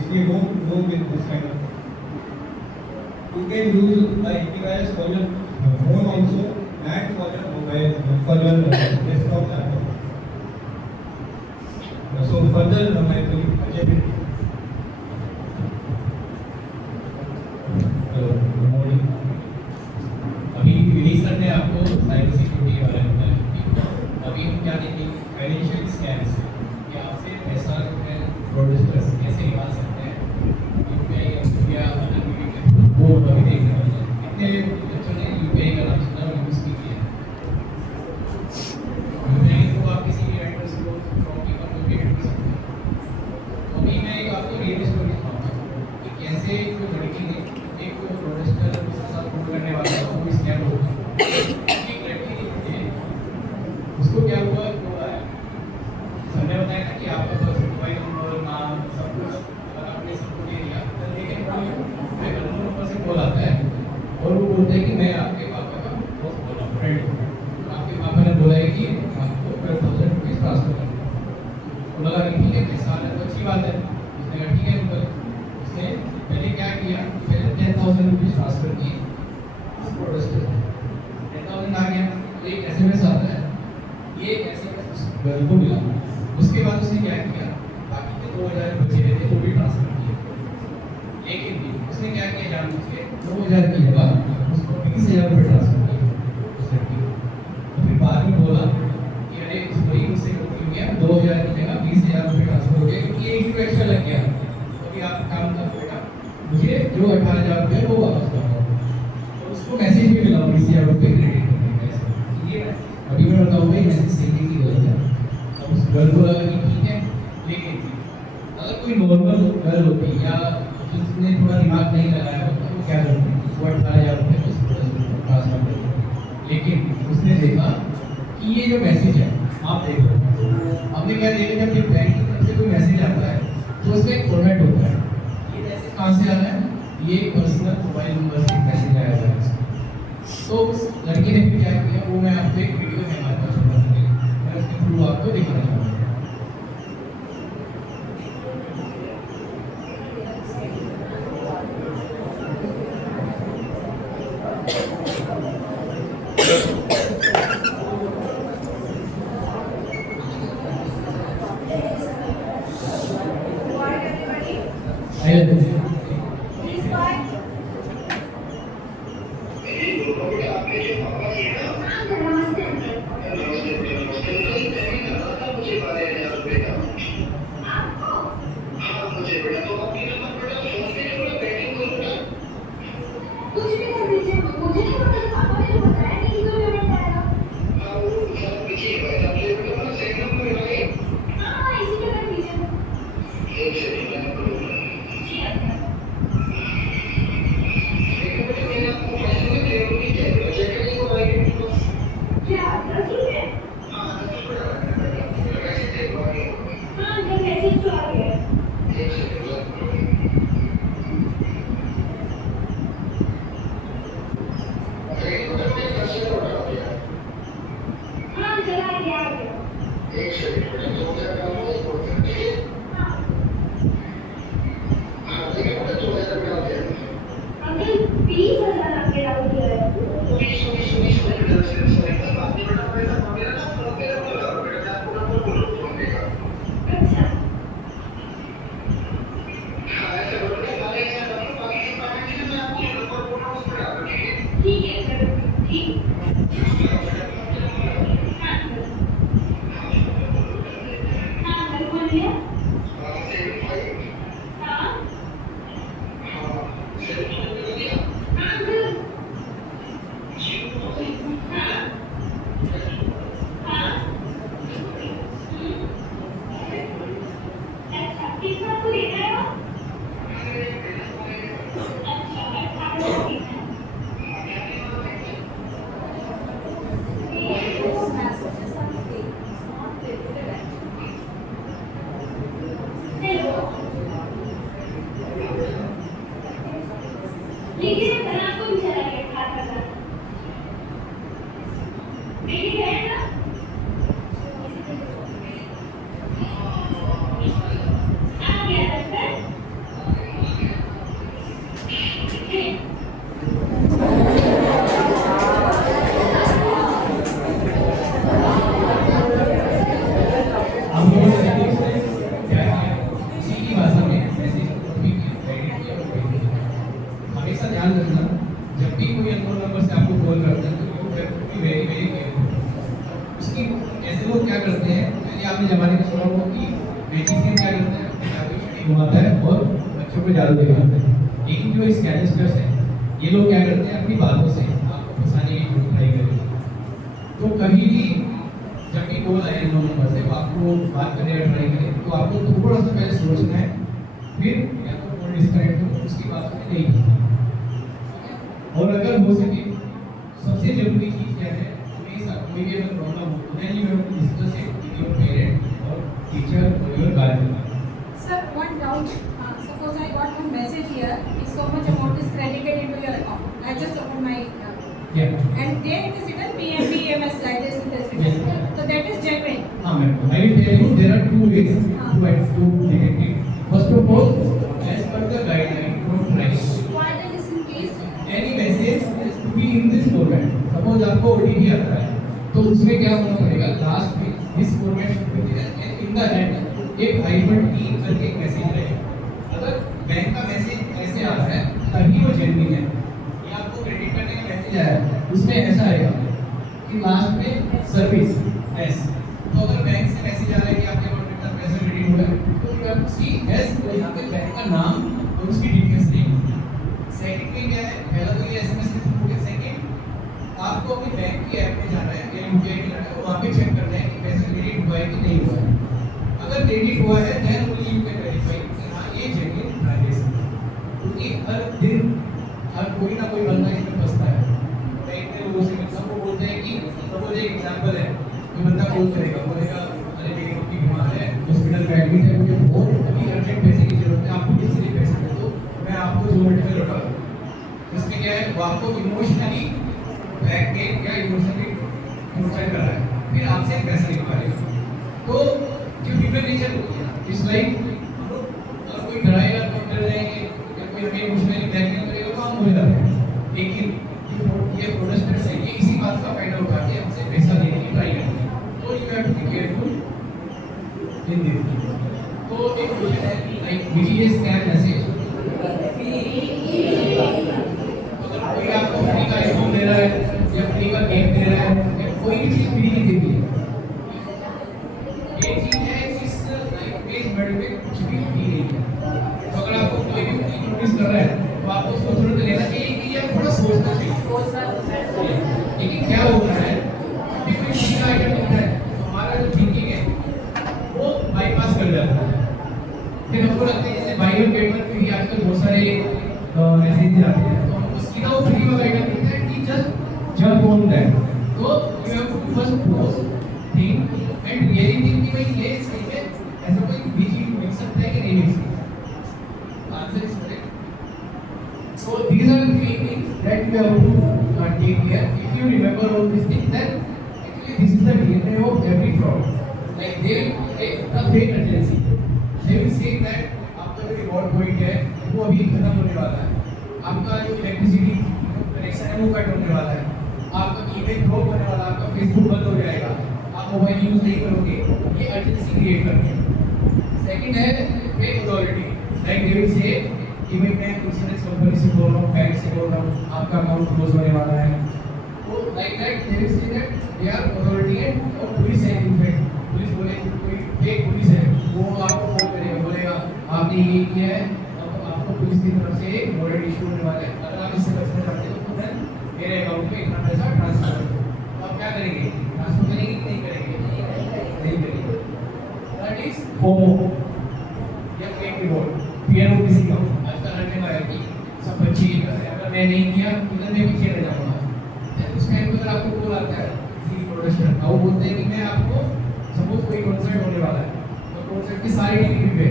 इसलिए know with this kind of you can use the antivirus for your phone also and for your mobile, for your desktop laptop. So further my colleague Ajay will good morning. अभी release करते हैं आपको cyber security के बारे में बताएं। अभी हम क्या देखेंगे, फाइनेंशियल स्कैम्स कि आपसे पैसा जो है फ्रॉडस्टर्स कैसे निकाल सकते हैं, यूपीआई या अदर मीडियम वो अभी देखने वाले हैं। कितने बच्चों ने यूपीआई का नाम सुना और यूज़ नहीं किया? यूपीआई को आप किसी भी एड्रेस को शॉपकीपर को भी ऐड कर सकते हैं। अभी मैं एक आपको रियल स्टोरी सुनाऊंगा कि कैसे जो लड़की ने एक प्रोटेस्टर उसके साथ फोटो करने वाला था, वो स्कैम हो गया। एक लड़की थी, उसको क्या हुआ, कॉल आया, सर ने बताया था कि आपका बस मोबाइल नंबर, नाम, सब कुछ और आपने सबको दे दिया, लेकिन कोई नंबर से कॉल आता है और वो बोलता है कि मैं आपके पापा का दोस्त बोल रहा हूँ, फ्रेंड हूँ। आपके पापा ने बोला है कि आपको 12,000 रुपीज़ ट्रांसफर करना है। तो लगा कि ठीक है, पैसा आ रहा है तो अच्छी बात है। उसने कहा ठीक है अंकल। उसने पहले क्या किया, पहले 10,000 रुपीज़ ट्रांसफर किए उस प्रोटेस्टर को। 10,000 आ गया तो एक SMS आता है, ये SMS उस गर्ल को मिला। उसके बाद उसने क्या किया, बाकी के 2,000 बचे हुए थे वो भी ट्रांसफर किए, लेकिन भी उसने क्या किया, जानबूझ के 2,000 की जगह उसको 20,000 रुपये ट्रांसफर किए उस लड़की को। तो फिर बाद में बोला कि अरे वही मुझसे गलती हो गया, 2,000 की जगह 20,000 रुपये ट्रांसफर हो गया क्योंकि एक रुपये एक्स्ट्रा लग गया। आप काम कर बेटा, मुझे जो 18,000 रुपये वो वापस करो। तो उसको मैसेज भी मिला 20,000 रुपये क्रेडिट करने का। ये अभी मैं बताऊँगा ये मैसेज सही की गलत है। अब उस गर्ल को लगा कि ठीक है, लेकिन अगर कोई नॉर्मल गर्ल होती या जिसने थोड़ा दिमाग नहीं लगाया होता तो क्या करती, वो 18,000 रुपये उसको ट्रांसफर करती। लेकिन उसने देखा कि ये जो मैसेज है, आप देखो, हमने क्या देखा, जब ये बैंक की तरफ से कोई मैसेज आता है तो उसका एक फॉर्मेट होता है। ये मैसेज कहाँ से आता है, ये पर्सनल मोबाइल नंबर से मैसेज आया हुआ है। तो उस लड़की ने फिर क्या किया, वो मैं आपको एक वीडियो है हमारे पास, मैं उसके थ्रू आपको दिखाना चाहूँगा। Please quiet. कुछ भी कर दीजिए, मुझे नहीं पता, पापा ने तो बताया नहीं कि तुम्हें पेमेंट आएगा। हाँ, इसी पे कर दीजिए। जी अंकल। क्या 10 रुपये? हाँ अंकल, मैसेज तो आ गया। हाँ अंकल, आ गया आ गया। अंकल 20,000 आपके डाल दिया है। लीजिए कल आपको भी चलाइए खाता था देखिए है ना आ गया डॉक्टर हम लोगों ने क्या किया उसी की भाषा में ऐसे भी एडिट किया और भेज दिया। हमेशा ध्यान रखना जब भी कोई अननोन नंबर से आपको कॉल करता है तो you have to be very very careful. उसकी ऐसे लोग क्या करते हैं पहले आपने जमाने में सुना होगा कि मैजिशियन क्या करता है जादू छड़ी घुमाता है और बच्चों को जादू दिखाता है। लेकिन जो स्कैमर्स हैं ये लोग क्या करते हैं अपनी बातों से आपको फंसाने की ट्राई करेंगे। तो कभी भी जब भी कॉल आए अननोन नंबर से वो आपको बात करने का ट्राई करें तो आपको थोड़ा सा पहले सोचना है फिर या तो फोन डिस्कनेक्ट हो उसकी बात में नहीं करना। और अगर हो सके सबसे जरूरी चीज़ क्या है हमेशा कोई भी अगर प्रॉब्लम हो then you have to discuss it with your parent और टीचर और your guardian. Sir, one doubt. Suppose I got one message here. So much amount is credited into your account. I just opened my Yeah. and there it is written PNB EMS like this with this written. So that is genuine. ma'am. I will tell you there are two ways to detect it. First of all, as per the guideline from NICE, Why that is in case? any message has to be in this format. Suppose आपको OTP आता है तो उसमें क्या होना पड़ेगा last में this format should be there and in the end एक -T करके एक मैसेज रहेगा। अगर बैंक का मैसेज ऐसे आ रहा है तभी वो जेन्युइन है। ये आपको क्रेडिट करने का मैसेज आया है उसमें ऐसा आएगा कि लास्ट में सर्विस एस। तो अगर बैंक से मैसेज आ रहा है कि आपके अकाउंट में इतना पैसा क्रेडिट हुआ है तो you have to see as तो यहाँ पे बैंक का नाम और उसकी डिटेल्स देंगे। सेकंड में क्या है पहला तो ये एसएमएस के थ्रू है। सेकंड आपको अपने बैंक की ऐप में जाना है या यूपीआई में जाना है वहाँ पे चेक करना है कि पैसा क्रेडिट हुआ है कि नहीं हुआ है। अगर क्रेडिट हुआ है then only you can verify कि हाँ ये जेन्युइन ट्रांजैक्शन है। क्योंकि हर दिन हर कोई ना कोई बंदा इसमें फंसता है। मैं इतने लोगों से मिलता हूँ वो बोलते हैं कि सपोज एक एग्जांपल है कोई बंदा कॉल करेगा बोलेगा अरे मेरी मम्मी बीमार है हॉस्पिटल में एडमिट है मुझे बहुत अभी अर्जेंट पैसे की जरूरत है आप मुझे इसलिए पैसे दे दो मैं आपको 2 मिनट में लौटा दूँ। इसमें क्या है वो आपको इमोशनली ब्लैकमेल या इमोशनली टॉर्चर कर रहा है फिर आपसे पैसा निकालेगा। तो जो ह्यूमन नेचर होती है ना इस लाइक हम लोग अगर कोई डराएगा तो डर जाएंगे या कोई हमें इमोशनली ब्लैकमेल करेगा तो हम हो जाते हैं। लेकिन ये प्रोडक्ट्स है ये इसी बात का फायदा उठा के हमसे पैसा लेने की ट्राई करते हैं। तो you have to be careful in this. तो एक क्वेश्चन है like which is scam message. अगर कोई आपको फ्री का आईफोन दे रहा है या फ्री का गेम दे रहा है या कोई भी चीज फ्री नहीं देती है ये चीज है इस लाइफ पेज वर्ल्ड में कुछ भी फ्री नहीं है। तो अगर आपको कोई भी फ्री नोटिस कर रहा है तो आपको सोच रहे तो लेना चाहिए कि ये थोड़ा सोचना चाहिए। लेकिन क्या होता है जब भी कोई फ्री का आइटम मिलता है तो हमारा जो थिंकिंग है वो बाईपास कर जाता है। फिर हमको लगता है जैसे by one get one free आजकल बहुत सारे मैसेज आते हैं तो हमको सीधा वो फ्री वाला आइटम मिलता है कि जस्ट जंप ऑन दैट। तो you have to first pause think and really think कि भाई ये सही में ऐसा कोई भी चीज मिल सकता है कि नहीं मिल सकता। Answer is correct. So these are the three things that you have to take care. If you remember all these things, then actually this is the DNA of every fraud. Like they the fake urgency. They will say that आपका जो reward point है वो अभी खत्म होने वाला है। आपका जो इलेक्ट्रिसिटी कनेक्शन है वो कट होने वाला है। आपका ईमेल ब्लॉक होने वाला है। आपका फेसबुक बंद हो जाएगा। आप मोबाइल यूज नहीं करोगे। ये अर्जेंसी क्रिएट करते हैं। सेकंड है fake authority. Like they will say कि मैं इंश्योरेंस कंपनी से बोल रहा हूँ बैंक से बोल रहा हूँ आपका अकाउंट क्लोज होने वाला है। तो like that they will say that they are authority and और पुलिस है इनफैक्ट पुलिस बोलेगी कोई फेक पुलिस है वो आपको कॉल करेगा बोलेगा आपने ये किया है अब आपको पुलिस की तरफ से एक वारंट इशू होने वाला है अगर आप इससे बचना चाहते हो तो देन मेरे अकाउंट में इतना पैसा ट्रांसफर कर दो। तो आप क्या करेंगे ट्रांसफर करेंगे कि नहीं करेंगे नहीं करेंगे। दैट इज फोमो या फेक रिवॉर्ड फियर ऑफ किसी का आजकल रखने वाला कि सब बच्चे ही कर रहे हैं अगर मैं नहीं किया तो मैं पीछे रह जाऊंगा। उस टाइम पर अगर आपको कॉल आता है किसी प्रोडक्शन का वो बोलते हैं कि मैं आपको सपोज कोई कॉन्सर्ट होने वाला है तो कॉन्सर्ट की सारी टिकट पे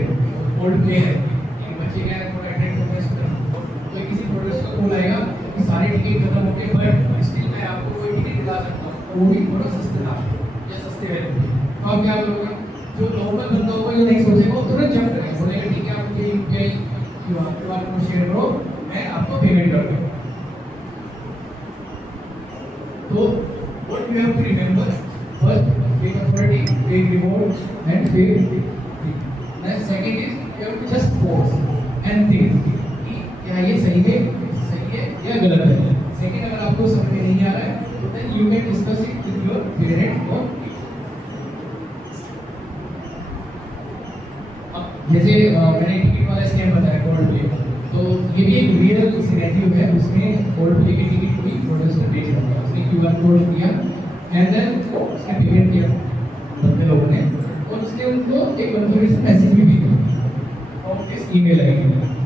ओल्ड प्ले है कि बच्चे क्या है थोड़ा अटेंड करते हैं तो किसी प्रोडक्ट का कॉल आएगा कि सारे टिकट खत्म हो गए बट स्टिल मैं आपको कोई टिकट दिला सकता हूँ, वो भी थोड़ा सस्ते दाम या सस्ते रेट पे। तो आप क्या करोगे, जो नॉर्मल बंदा होगा जो नहीं सोचेगा वो तुरंत जंप करेगा, बोलेगा ठीक है आप मुझे यूपीआई क्यूआर कोड शेयर करो, मैं आपको पेमेंट कर दूँगा। तो what you have to remember, first take authority, take reward and take then second is you have to just pause and think कि क्या ये सही है या गलत है। सेकंड अगर आपको समझ में नहीं आ रहा है तो then you can discuss it with your parent or जैसे मैंने टिकट वाला स्कैम बताया गोल्ड प्ले, तो ये भी एक रियल सिनेरियो है। उसमें गोल्ड प्ले की टिकट कोई प्रोड्यूसर बेच रहा था, उसने क्यूआर कोड दिया एंड देन उसने पेमेंट किया बंदे लोगों ने, और उसने उनको एक कंफर्मेशन मैसेज भी भेजा from this email ID.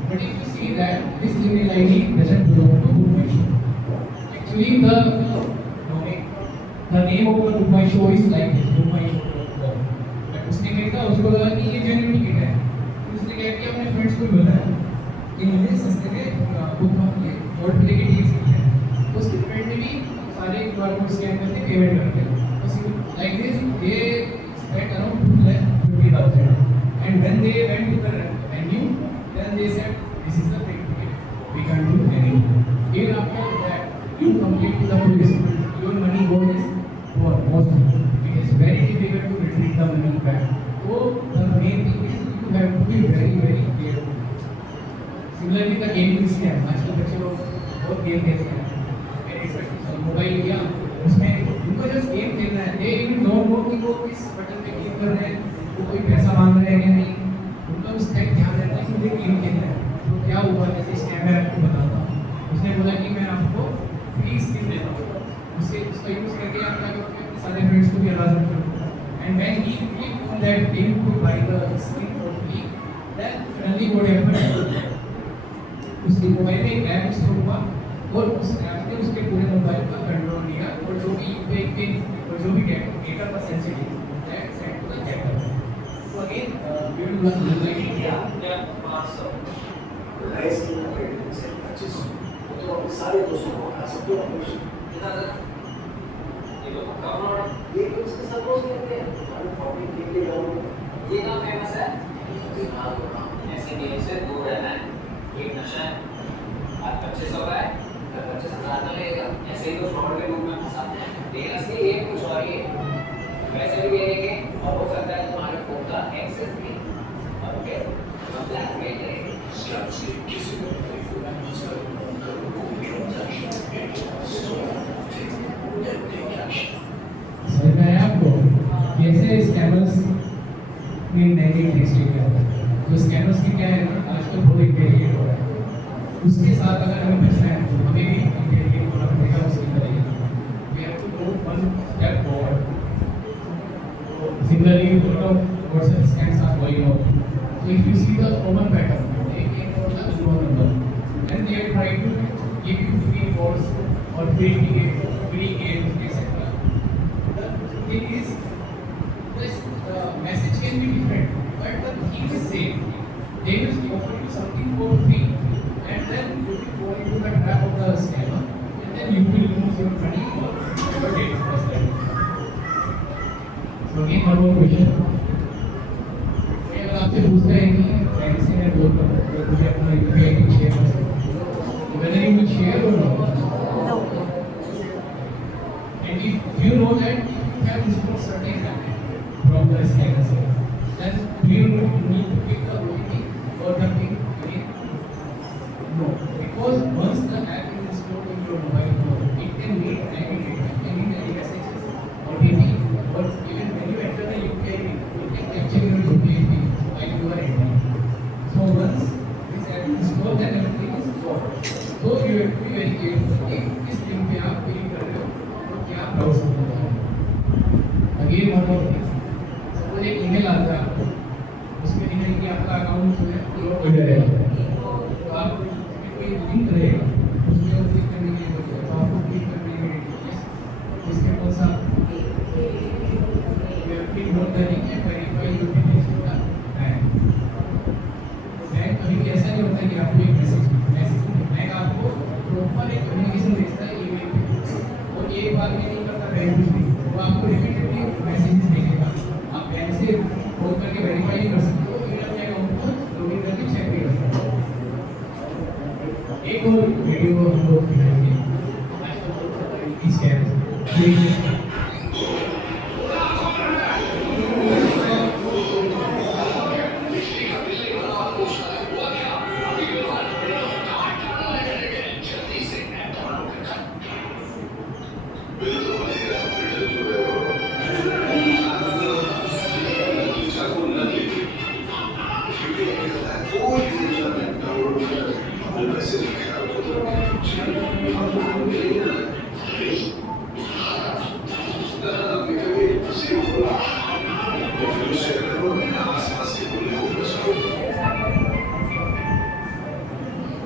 But if you see that this email ID doesn't belong to Book My Show, actually the name of the Book My Show is like this Book My Show. But उसने क्या किया, उसको लगा कि ये genuine ticket है, उसने क्या किया अपने फ्रेंड्स को बताया कि मुझे सस्ते में बुक ये गोल्ड प्ले की टिकट चाहिए। तो उसके फ्रेंड ने भी सारे क्यूआर कोड स्कैन करके पेमेंट कर दिया। तो like this they spend around 2,50,000 and when they went to the venue then they said this is the fake ticket, we can do anything. Even after that you complain to the police, your money goes for most. It is very difficult to retrieve the money back. So the main thing is you have to be very careful. Similarly the game is scam, आजकल बच्चे लोग बहुत game खेलते हैं, mobile लिया उसमें उनको just game खेलना है, दे इवन डोंट नो कि वो किस बटन पे क्लिक कर रहे हैं, वो कोई पैसा मांग रहे हैं या नहीं, उनका उस टाइम ध्यान रहता है कि मुझे गेम खेलना है। तो क्या हुआ, जैसे स्कैमर आपको बताता हूँ, उसने बोला कि मैं आपको फ्री स्किन देता हूँ, उसका यूज़ करके आप क्या करोगे, अपने सारे फ्रेंड्स को भी हरा सकते हो। And when he click on that link to buy the skin for free, then suddenly what happened, उसके मोबाइल में एक ऐप इंस्टॉल हुआ और उस ऐप ने उसके पूरे मोबाइल पर कंट्रोल लिया, और जो भी यूपीआई पिन और जो भी डेटा था sensitive that send to the hacker. So again we will learn या 500 राइस की क्रेडिट से 25 तो अपने सारे दोस्तों को बता सकते हो कितना सर ये तो कम और ये तो इसके सब दोस्त कहते हैं हमारे कॉपी के लिए ये काम फेमस है ऐसे गेम से दूर रहना है, एक नशा है, आज 2500 का है 25,000 का लेगा, ऐसे ही तो फ्रॉड के रूप में फंसाते हैं। लेकिन असली ये कुछ और ही है, वैसे भी ये लेंगे और हो सकता है तुम्हारे फोन का एक्सेस भी ओके हम ब्लैकमेल करेंगे। समझ में आया आपको? कैसे स्कैमर्स की नेगेटिव हिस्ट्री क्या है? तो स्कैमर्स की क्या है ना, आजकल बहुत इंटेलिजेंट हो रहा है, उसके साथ अगर हमें बचना है तो हमें भी इंटेलिजेंट होना पड़ेगा उसकी तरह। We have to go one step forward. Similarly, a lot of WhatsApp scams are going on. So if you see the common pattern, they came from the unknown number and they are trying to give you free rewards or free tickets, free games, etc. The thing is, this message can be different, but the theme is same. They will offer you something for free, and then you will fall into the trap of the scammer, and then you will lose your money or your data. So again, one more question. अगर आपसे पूछता है कि किसी ने बोल कर मुझे अपना यूपीआई पिन शेयर कर सकते हो, whether you will share or not. And if you know that you have received certain data from the scammer, then do you need to pick the OTP or the PIN again? No, because once the app is installed in your mobile phone, it can read any data, any messages, OTP, or even when you enter the UPI PIN, it can capture your UPI PIN while you are entering. So once this app is installed, then everything is gone. So you have to be very careful if इस link पे आप click कर रहे हो तो क्या browse कर रहे हो।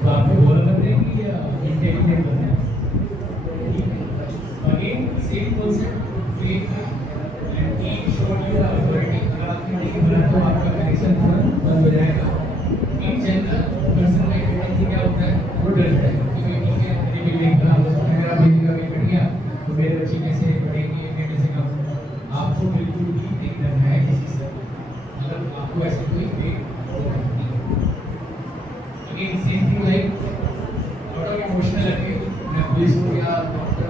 तो आपको बोला करते हैं कि इनटेक में करना है again same concept create and team show you the authority अगर आपने नहीं बोला तो आपका कनेक्शन तुरंत बंद हो जाएगा इन जनरल पर्सन का टेंडेंसी क्या होता है वो डरता है कि भाई ठीक है मेरी बिल्डिंग खराब हो सकता है मेरा बिल्डिंग का कट गया तो मेरे बच्चे कैसे पढ़ेंगे मैं कैसे काम आपको बिल्कुल भी नहीं डरना है किसी से अगर आपको ऐसे कोई again same thing like lot of emotional appeal मैं पुलिस को या डॉक्टर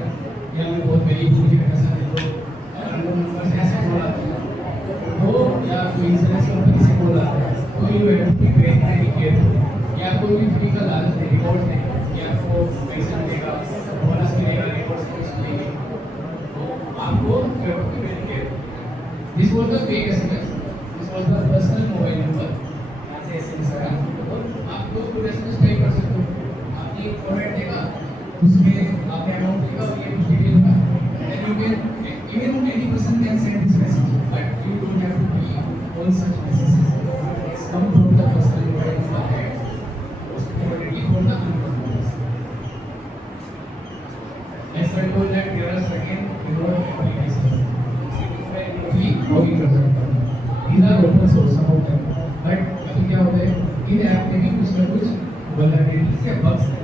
या मैं बहुत गरीब मुझे पैसा दे दो अगर बस ऐसे बोला वो या कोई इंश्योरेंस कंपनी से बोला तो you have to be very careful या कोई भी फ्री का लालच दे रिवॉर्ड दे या आपको पैसा देगा बोनस मिलेगा रिवॉर्ड्स कुछ मिलेंगे तो आपको you have to be very careful this was the fake SMS this was the personal mobile number ऐसे एसएमएस आया आपको पूरे एसएमएस पे कर सकते हो आपने एक फॉर्मेट देगा उसमें आपने अमाउंट देगा और ये कुछ डिटेल होगा then you can even any person can send this message but you don't have to be on such messages it's come from the personal mobile number particularly for the unknown as I told that there are certain reward applications how you कर सकते हो these are open source some of them but अभी क्या होता है इन app में भी कुछ ना कुछ वल्नरेबिलिटीज या बग्स हैं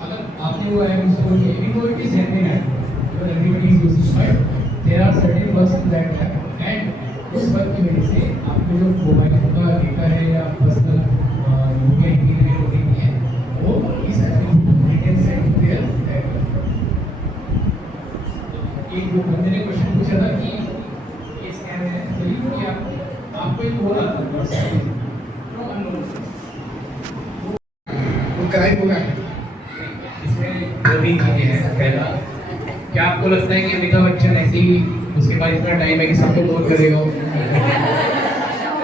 अगर आपने वो ऐप इंस्टॉल किया even though it is genuine app because everybody is using but there are certain bugs in that app and उस बग की वजह से आपके जो मोबाइल का डेटा है या पर्सनल यूपीआई की रिलेटेड ओटीपी है वो इस ऐप में can send to their app एक जो बंदे ने क्वेश्चन पूछा था कि ये स्कैम है सही क्या आपको एक कॉल आता है वो क्राइम होगा इसमें दो तीन चीजें हैं पहला क्या आपको लगता है कि अमिताभ बच्चन ऐसे ही उसके पास इतना टाइम है कि सबको कॉल करेगा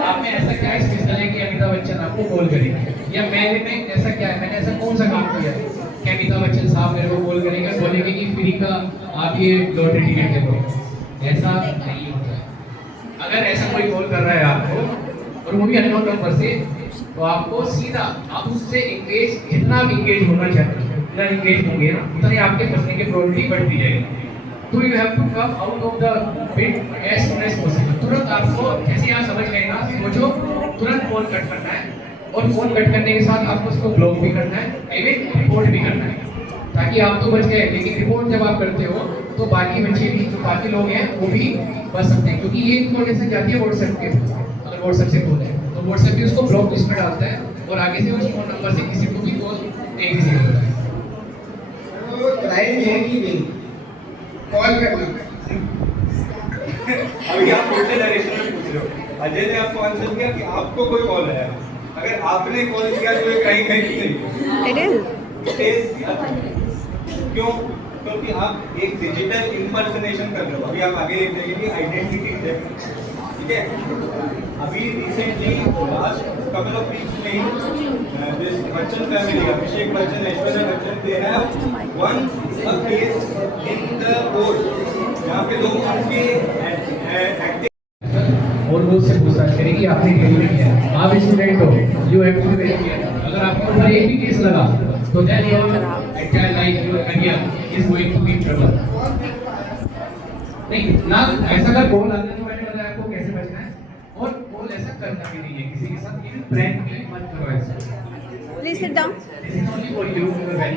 आप में ऐसा क्या स्पेशल है कि अमिताभ बच्चन आपको कॉल करेंगे या मेरे में ऐसा क्या है मैंने ऐसा कौन सा काम किया कि अमिताभ बच्चन साहब मेरे को कॉल करेंगे बोलेंगे कि फ्री का आप ये लॉटरी टिकट ले लो ऐसा नहीं होता है अगर ऐसा कोई कॉल कर रहा है आपको और वो भी अननोन नंबर से तो आपको सीधा आप उससे इंगेज जितना भी इंगेज होना चाहते हैं जितना इंगेज होंगे ना उतनी आपके फंसने की प्रोबेबिलिटी बढ़ती जाएगी तो you have to come out of the bit as soon as possible तुरंत आपको जैसे आप समझ गए ना सोचो तुरंत फोन कट करना है और फोन कट करने के साथ आपको उसको ब्लॉक भी करना है इवन रिपोर्ट भी करना है ताकि आप तो बच गए लेकिन रिपोर्ट जब आप करते हो तो बाकी बच्चे भी जो बाकी लोग हैं वो भी बच सकते हैं क्योंकि ये इन्फॉर्मेशन जाती है व्हाट्सएप के अगर व्हाट्सएप से कॉल है तो व्हाट्सएप भी उसको ब्लॉक लिस्ट में डालता है और आगे से उस फोन नंबर से किसी को भी कॉल नहीं रिसीव होता है वो क्राइम है कि नहीं कॉल करना अभी आप उल्टे डायरेक्शन में पूछ रहे हो अजय ने आपको आंसर किया कि आपको कोई कॉल आया अगर आपने कॉल किया तो ये क्राइम है कि नहीं क्यों क्योंकि आप एक डिजिटल इम्पर्सनेशन कर रहे हो अभी आप आगे देख रहे हैं कि आइडेंटिटी थेफ्ट ठीक है अभी recently last couple of weeks में this Bachchan family Abhishek Bachchan Aishwarya Bachchan they have won a case in the court जहां पे लोग उनके एक्टिव और वो उससे पूछताछ करेगी आपने डिलीवरी किया आप स्टूडेंट हो you have to very careful अगर आपके ऊपर एक भी केस लगा तो then your entire life your career is going to be trouble नहीं ना ऐसा अगर कॉल आता है तो मैंने बताया आपको कैसे बचना है और कॉल ऐसा करना भी नहीं है किसी के साथ इवन प्रैंक भी मत करो ऐसा Please sit down. This is only for you your well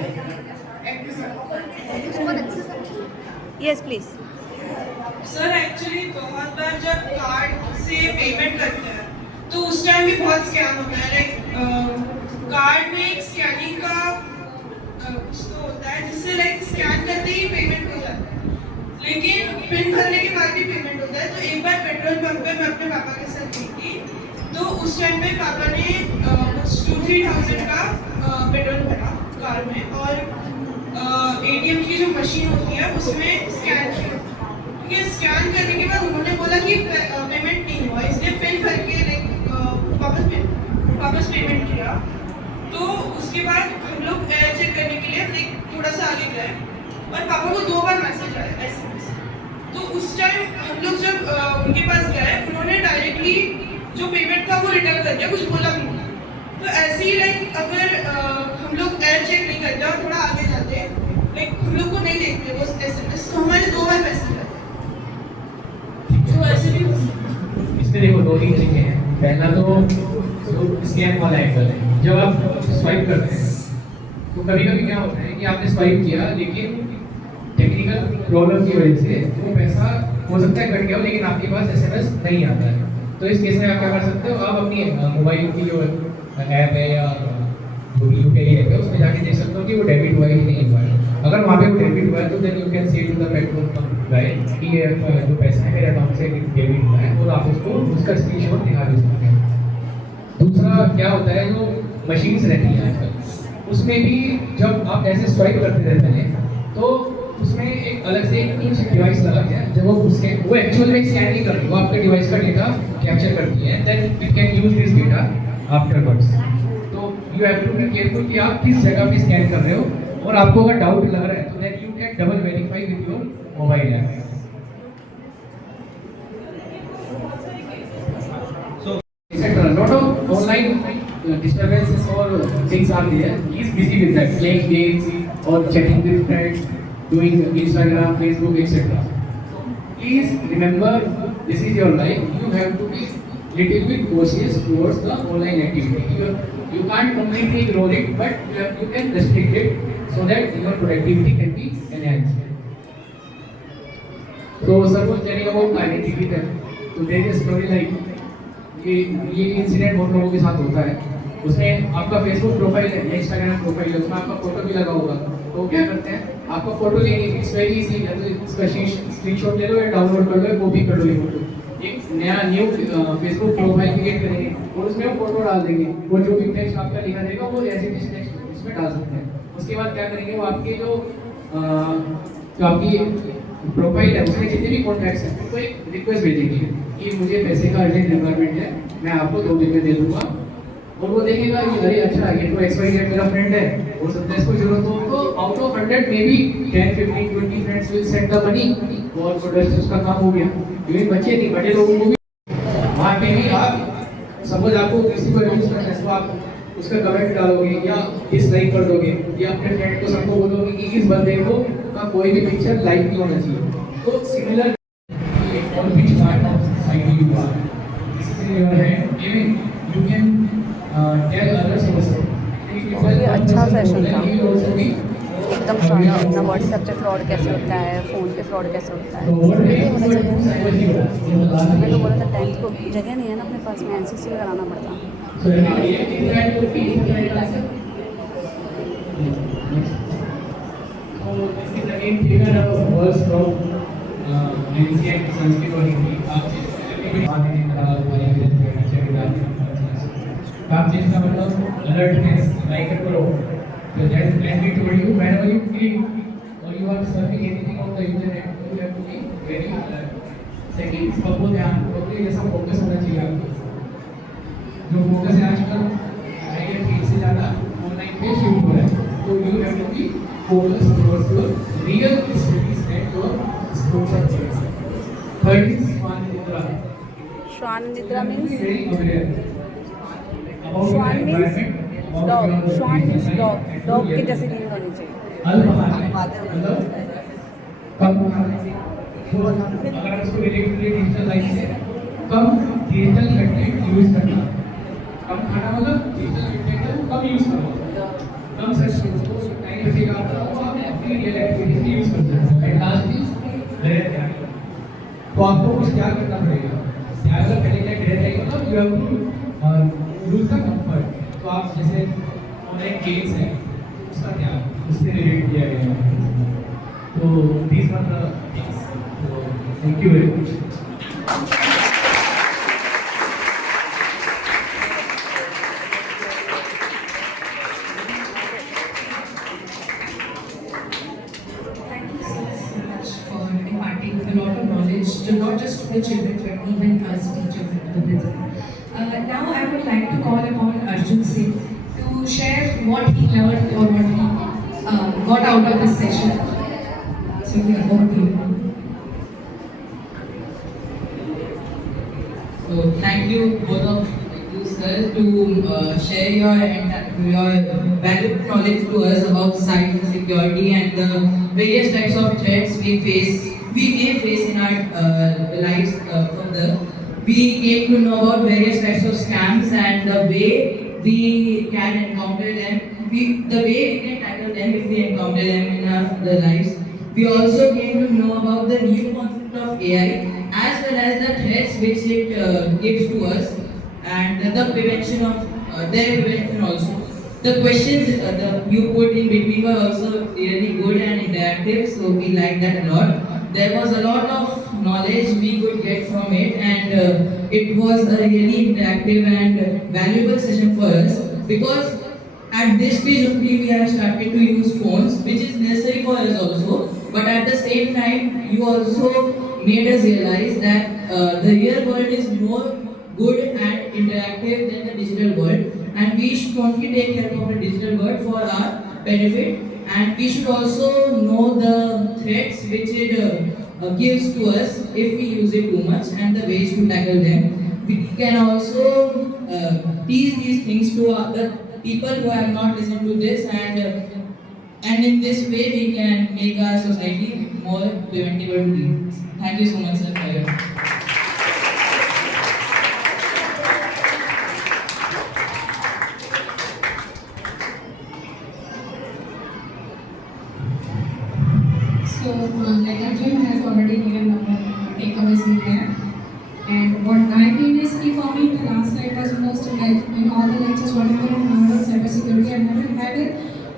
Yes, please. Sir actually बहुत बार जब कार्ड से पेमेंट करते हैं तो उस टाइम भी बहुत स्कैम होता है लाइक कार्ड में एक स्कैनिंग का कुछ तो होता है जिससे लाइक स्कैन करते ही पेमेंट हो जाता है भरने के बाद भी पेमेंट होता है। तो एक बार पेट्रोल पंप पे मैं अपने पापा के साथ गई थी, तो उस टाइम पे पापा ने 2-3 का पेट्रोल भरा कार में, और ATM की जो मशीन होती है उसमें स्कैन किया। ठीक है, स्कैन करने के बाद उन्होंने बोला कि पेमेंट नहीं हुआ, इसलिए पिन करके वापस पेमेंट किया। तो उसके बाद हम लोग एयर चेक करने के लिए थोड़ा सा आगे गए, और पापा को 2 बार मैसेज आया SMS। तो उस टाइम हम लोग जब उनके पास गए, उन्होंने डायरेक्टली जो पेमेंट था वो रिटर्न कर दिया, कुछ बोला भी नहीं। तो ऐसे ही अगर हम लोग एयर चेक नहीं करते और थोड़ा आगे जाते, हम लोग को नहीं देखते वो SMS, तो हमारे 2 बार पैसे जाते। तो ऐसे भी इसमें देखो 2-3 तरीके हैं। पहला तो स्कैम वाला एंगल है। जब आप स्वाइप करते हैं तो कभी कभी क्या होता है कि आपने स्वाइप किया, लेकिन टेक्निकल प्रॉब्लम की वजह से वो पैसा हो सकता है कट गया हो, लेकिन आपके पास SMS नहीं आता है। तो इस केस में आप क्या कर सकते हो, आप अपनी मोबाइल की जो ऐप है या जो भी UPI ऐप है उसमें जाके देख सकते हो कि वो डेबिट हुआ है कि नहीं हुआ है। अगर वहाँ पे वो डेबिट हुआ है तो then you can say to the petrol pump guy कि ये जो पैसा है मेरे अकाउंट से डेबिट हुआ है, और आप उसको उसका स्क्रीनशॉट दिखा दे सकते हैं। दूसरा क्या होता है, जो मशीन्स रहती हैं आजकल, उसमें भी जब आप ऐसे स्वाइप करते रहते हैं तो उसमें एक अलग से एक डिवाइस लगा है, जब वो एक्चुअल में स्कैन नहीं कर रही, वो आपके डिवाइस का डेटा कैप्चर करती है, then it can use this data afterwards. तो you have to be careful कि आप किस जगह पे स्कैन कर रहे हो, और आपको अगर डाउट लग रहा है तो then you can double verify with your mobile app. Lot of online disturbances or things are there. He is busy with that, playing games or chatting with friends, doing Instagram, Facebook, etc. Please remember, this is your life. You have to be little bit cautious towards the online activity. You can't completely ignore it, but you can restrict it so that your productivity can be enhanced. So, suppose telling about identity theft. So there is a story like ये incident बहुत लोगों के साथ होता है। उसमें आपका Facebook profile है या इंस्टाग्राम प्रोफाइल है, उसमें आपका फोटो भी लगा होगा। तो क्या करते हैं, आपका फोटो लेंगे, इट्स वेरी इजी, या तो इसका स्क्रीनशॉट ले लो या डाउनलोड कर लो या कॉपी कर लो ये फोटो। एक नया न्यू फेसबुक प्रोफाइल क्रिएट करेंगे और उसमें वो फोटो डाल देंगे, और जो भी टेक्स्ट आपका लिखा रहेगा वो एज इट इज टेक्स्ट उसमें डाल सकते हैं। उसके बाद क्या करेंगे, वो आपके जो आपकी प्रोफाइल है उसमें जितने भी कॉन्टैक्ट्स हैं उनको एक रिक्वेस्ट भेजेंगे कि मुझे पैसे का अर्जेंट रिक्वायरमेंट है, मैं आपको 2 दिन में दे दूंगा। और वो देखेगा कि अरे अच्छा ये तो XYZ मेरा फ्रेंड है, हो सकता है इसको जरूरत हो, तो out of 100 may be 10, 15, 20 friends will send the money, और प्रोडक्ट उसका काम हो गया। इवन बच्चे नहीं, बड़े लोगों को भी वहाँ पे भी आप सपोज आपको किसी को यूज करना है तो आप उसका कमेंट डालोगे या डिसलाइक कर दोगे, या अपने फ्रेंड को सबको बोलोगे कि इस बंदे को का कोई भी पिक्चर लाइक नहीं होना चाहिए। तो similar on which part of society you are. This is in your hand. Even you can tell others also. ये अच्छा सेशन था, He will also be एकदम शानदार। अपना व्हाट्सएप पे फ्रॉड कैसे होता है, फ़ोन पे फ्रॉड कैसे होता है, so what ये makes पता you चला। a cyber hero in the last मैं तो बोला था day? 10th को जगह नहीं है ना अपने पास में, NCC में कराना पड़ता। So in the that to be so this is again taken a verse from ancient Sanskrit or Hindi. आप जिसका मतलब alertness, like a pro. So that is plainly told you whenever you click or you are surfing anything on the internet, you have to be very alert. Second, सबको ध्यान रखो, जैसा focus होना चाहिए आपको। जो फोकस है आजकल आइडिया ठीक से ज़्यादा ऑनलाइन पे शिफ्ट हो रहा है, तो you have to be focus towards your real studies and your sports activities. Third is स्वान निद्रा। श्वान निद्रा मीन्स वेरी अवेयर अबाउट श्वान योर मीन्स एनवायरनमेंट, डॉग, श्वान मीन्स डॉग, डॉग की जैसी नींद होनी चाहिए। मतलब कम अगर इसको रिलेट करें डिजिटल लाइफ से, कम डिजिटल कंटेंट यूज करना, कम खाना मतलब डिजिटल कंटेंट को कम यूज करना, कम सर्च करो, टाइम बचेगा आपका, वो आप अपनी रियल एक्टिविटीज में यूज कर सकते हो। एंड लास्ट इज डायरेक्ट ध्यान। तो आपको कुछ क्या करना पड़ेगा, ध्यान अगर पहले क्या डायरेक्ट रहेगा मतलब you have to lose the comfort. तो आप जैसे ऑनलाइन गेम्स है उसका क्या उससे रिलेट किया गया है, तो दीज वर द थिंग्स। तो Thank you very much. Thank you so much for imparting a lot of knowledge to not just the children but even us teachers and the principal. Now I would like to call upon Arjun Singh to share what he learned or what he got out of this session. So yeah, over to you. So thank you both of you sir to share your valuable knowledge to us about cyber security and the various types of threats we may face in our lives further. We came to know about various types of scams and the way we can encounter them, the way we can tackle them if we encounter them in our lives. We also came to know about the new concept of AI as well as the threats which it gives to us and the prevention of their prevention also. The questions you put in between were also really good and interactive, so we like that a lot. There was a lot of knowledge we could get from it, and it was a really interactive and valuable session for us because at this stage only we have started to use phones, which is necessary for us also. But at the same time, you also made us realize that the real world is more good and interactive than the digital world, and we should only take help of the digital world for our benefit, and we should also know the threats which it gives to us if we use it too much and the ways to tackle them. We can also teach these things to other people who have not listened to this, and in this way we can make our society more preventable to these. Thank you so much sir for your So, like Arjun has already given takeaways in there. And what I feel is key for me, the last slide was most like in all the lectures, whatever I heard of cybersecurity, I never had an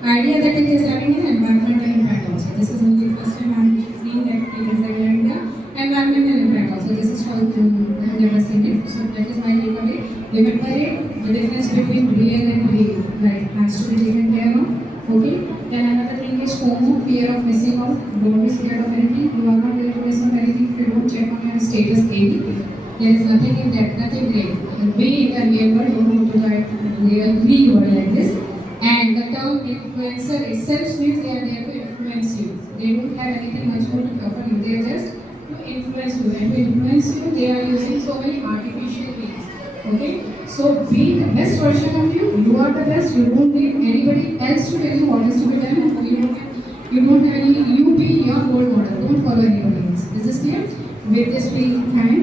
idea that it is having an environmental impact also. This is only the first time I'm seeing that it is having an environmental impact also. This is for I've never seen it. So that is my takeaway. Remember it, the difference between real and real, like has to be taken care of. Okay. Then another thing is FOMO, fear of missing out. Don't be scared of anything. You are not going to miss out anything if you don't check on your status daily. There is nothing in that, nothing great. Be in the real world, don't go to that real world like this. And the term influencer itself means they are there to influence you. They don't have anything much more to cover you. They are just to influence you. And to influence you, they are using so many artificial things. Okay? So be the best version of you. You are the best. You don't need anybody else to tell you what is to be done. And you don't have any. You be your role model. Don't follow anybody else. Is this clear? With this, we thank